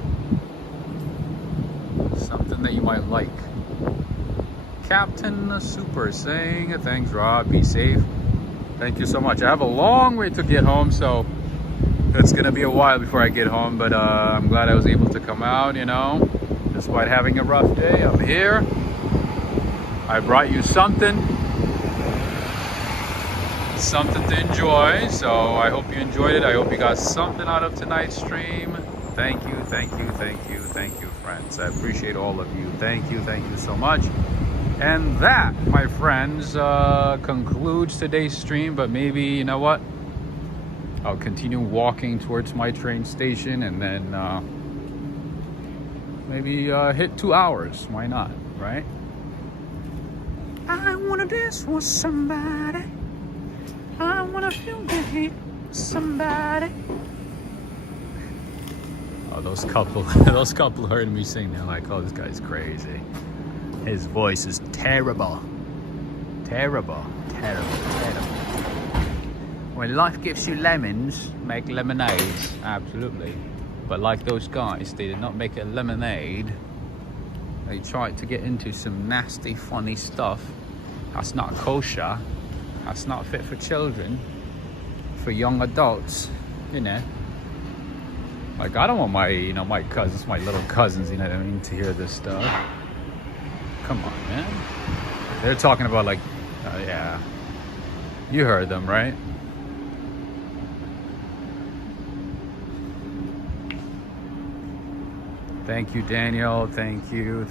Something that you might like. Captain Super saying, thanks Rob, be safe. Thank you so much. I have a long way to get home, so it's gonna be a while before I get home, but I'm glad I was able to come out, you know. Despite having a rough day, I'm here. I brought you something to enjoy, so I hope you enjoyed it. I hope you got something out of tonight's stream. Thank you, friends. I appreciate all of you. Thank you so much. And that, my friends, concludes today's stream. But maybe, you know what? I'll continue walking towards my train station and then maybe hit 2 hours. Why not, right? I wanna dance with somebody. I wanna feel the heat with somebody. Oh, those couple heard me sing. They're like, oh, this guy's crazy. His voice is terrible. Terrible. When life gives you lemons, make lemonades. Absolutely. But like those guys, they did not make a lemonade. They tried to get into some nasty, funny stuff. That's not kosher. That's not fit for children. For young adults, you know. Like, I don't want my, my cousins, my little cousins, you know what I mean, to hear this stuff. Come on, man. They're talking about like, yeah. You heard them, right? Thank you, Daniel. Thank you.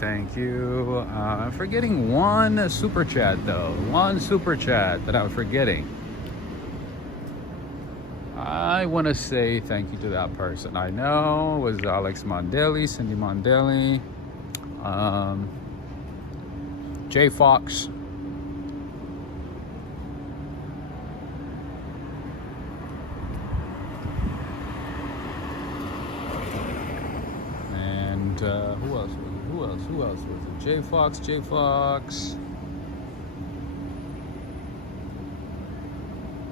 I'm forgetting one super chat, though. One super chat that I'm forgetting. I want to say thank you to that person. I know it was Alex Mondelli, Cindy Mondelli, Jay Fox. And who else was it? Jay Fox.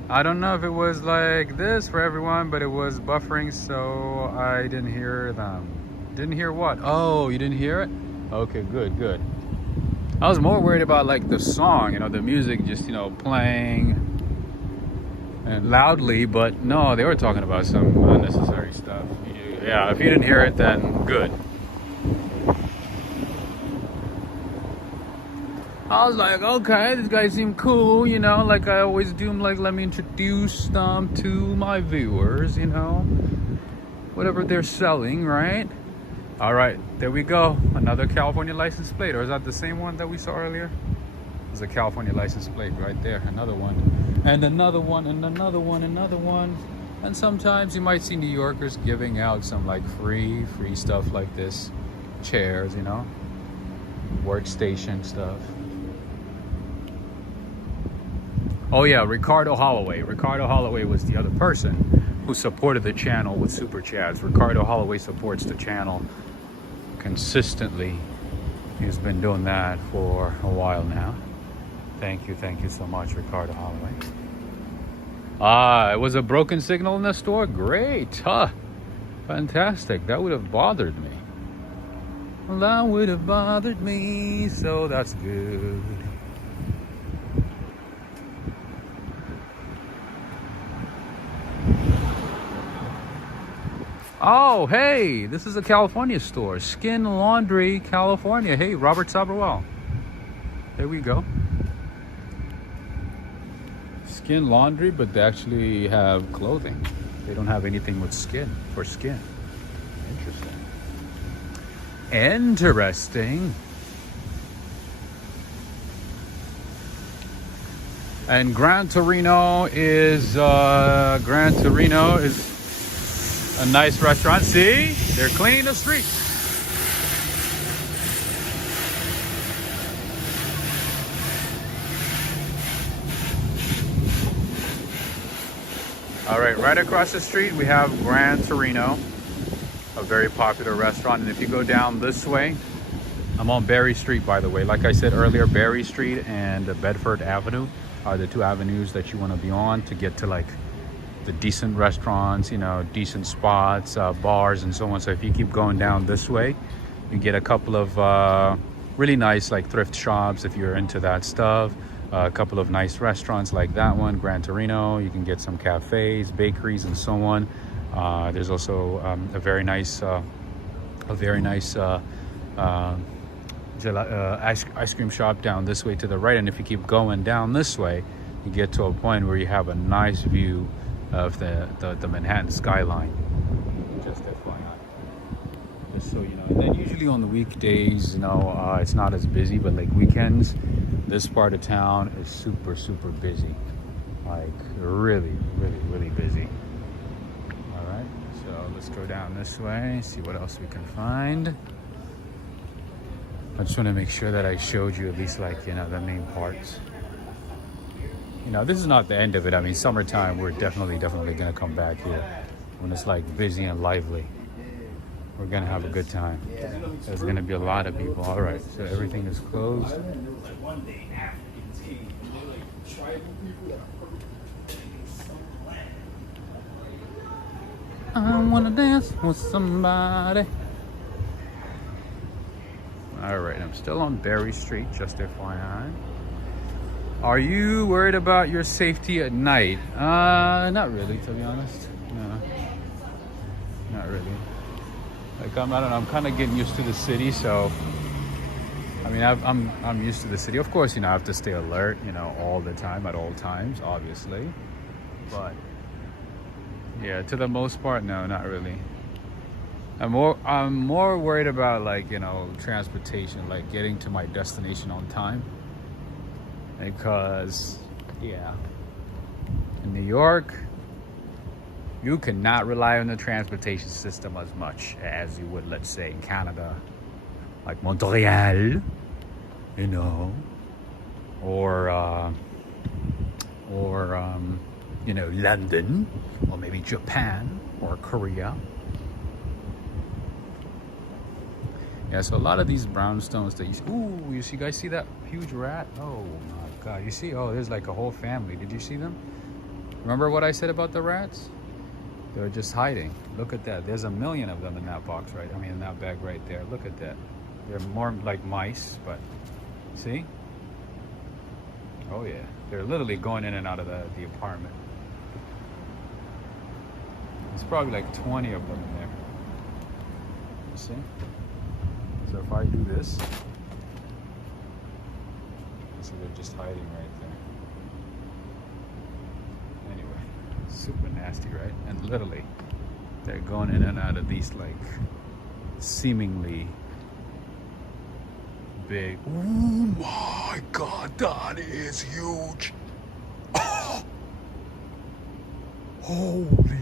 I don't know if it was like this for everyone, but it was buffering, so I didn't hear them. Didn't hear what? Oh, you didn't hear it? Okay, good. I was more worried about like the song, the music just, playing and loudly, but no, they were talking about some unnecessary stuff. Yeah, if you didn't hear it, then good. I was like, okay, this guy seemed cool, like I always do. I'm like, let me introduce them to my viewers, whatever they're selling, right? All right, there we go. Another California license plate. Or is that the same one that we saw earlier? There's a California license plate right there. Another one. And another one, and another one, another one. And sometimes you might see New Yorkers giving out some like free stuff like this. Chairs, workstation stuff. Oh yeah, Ricardo Holloway. Ricardo Holloway was the other person who supported the channel with super chats. Ricardo Holloway supports the channel consistently. He's been doing that for a while now. Thank you so much, Ricardo Holloway. It was a broken signal in the store? Great, huh? Fantastic, that would have bothered me. Well, that would have bothered me, so that's good. Oh, hey, this is a California store. Skin Laundry, California. Hey, Robert Saberwell. There we go. Skin Laundry, but they actually have clothing. They don't have anything with skin, for skin. Interesting. And Gran Torino is a nice restaurant. See, they're cleaning the streets. All right, right across the street we have Gran Torino, a very popular restaurant. And if you go down this way, I'm on Berry Street, by the way. Like I said earlier, Berry Street and Bedford Avenue are the two avenues that you want to be on to get to like the decent restaurants, you know, decent spots, bars and so on. So if you keep going down this way, you get a couple of really nice like thrift shops if you're into that stuff. A couple of nice restaurants like that one, Gran Torino. You can get some cafes, bakeries and so on. There's also a very nice ice cream shop down this way to the right. And if you keep going down this way, you get to a point where you have a nice view of the Manhattan skyline. Just FYI, just so you know. And then usually on the weekdays, you know, it's not as busy, but like weekends, this part of town is super busy, like really busy. All right, so let's go down this way, see what else we can find. I just want to make sure that I showed you at least like, you know, the main parts. You know, this is not the end of it. I mean, summertime, we're definitely going to come back here when it's like busy and lively. We're going to have a good time. There's going to be a lot of people. All right, so everything is closed. I want to dance with somebody. All right, I'm still on Berry Street, just FYI. Are you worried about your safety at night? Not really, to be honest. No, not really. Like I don't know. I'm kind of getting used to the city, so I mean, I'm used to the city. Of course, you know, I have to stay alert, you know, all the time, at all times, obviously. But yeah, to the most part, no, not really. I'm more worried about like, you know, transportation, like getting to my destination on time. Because yeah, in New York, you cannot rely on the transportation system as much as you would, let's say, in Canada, like Montreal, you know, or you know, London, or maybe Japan or Korea. Yeah, so a lot of these brownstones that you guys see that huge rat? Oh my God, you see? Oh, there's like a whole family. Did you see them? Remember what I said about the rats? They're just hiding. Look at that. There's a million of them in that box, right? I mean, in that bag right there. Look at that. They're more like mice, but see? Oh yeah, they're literally going in and out of the apartment. There's probably like 20 of them in there. You see? So if I do this, so they're just hiding right there. Anyway, super nasty, right? And literally, they're going in and out of these like seemingly big. Oh my God, that is huge! Oh, holy,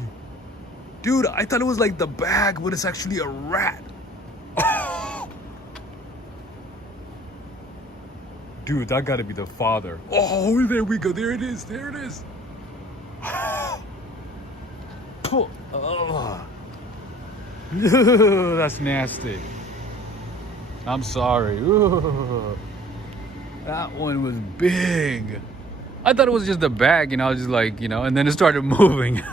dude! I thought it was like the bag, but it's actually a rat. Dude, that gotta be the father. Oh, there we go. There it is. There it is. Oh. That's nasty. I'm sorry. Ooh. That one was big. I thought it was just a bag, you know, I was just like, you know, and then it started moving.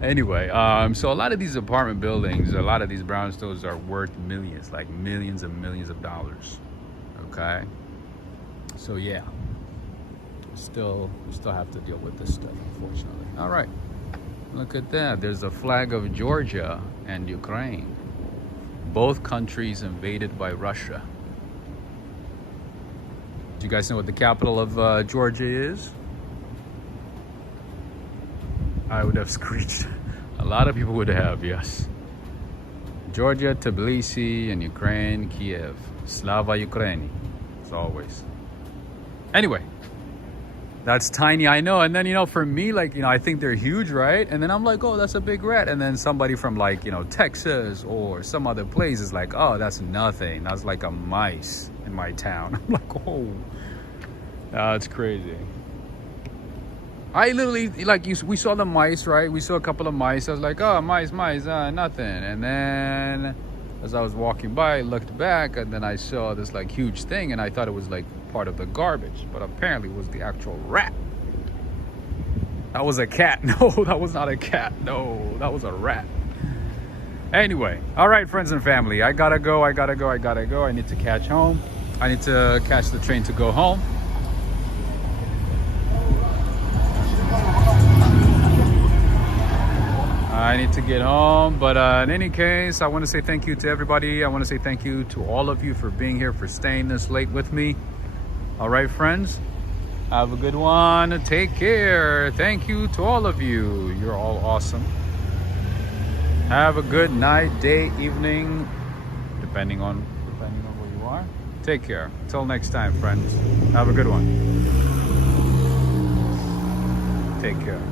Anyway, so a lot of these apartment buildings, a lot of these brownstones are worth millions, like millions and millions of dollars. Okay, so yeah, we still have to deal with this stuff, unfortunately. All right, Look at that. There's a flag of Georgia and Ukraine. Both countries invaded by Russia. Do you guys know what the capital of Georgia is? I would have screeched. A lot of people would have, yes. Georgia, Tbilisi, and Ukraine, Kiev. Slava Ukraini, as always. Anyway, that's tiny, I know. And then, you know, for me, like, you know, I think they're huge, right? And then I'm like, oh, that's a big rat. And then somebody from, like, you know, Texas or some other place is like, oh, that's nothing. That's like a mice in my town. I'm like, oh, that's crazy. I literally, like, we saw the mice, right? We saw a couple of mice. I was like, oh, mice, nothing. And then as I was walking by, I looked back, and then I saw this, like, huge thing, and I thought it was, like, part of the garbage. But apparently it was the actual rat. That was a cat. No, that was not a cat. No, that was a rat. Anyway, all right, friends and family. I gotta go. I need to catch home. I need to catch the train to go home. I need to get home, but in any case, I want to say thank you to everybody. I want to say thank you to all of you for being here, for staying this late with me. All right, friends, have a good one. Take care. Thank you to all of you. You're all awesome. Have a good night, day, evening, depending on where you are. Take care. Till next time, friends. Have a good one. Take care.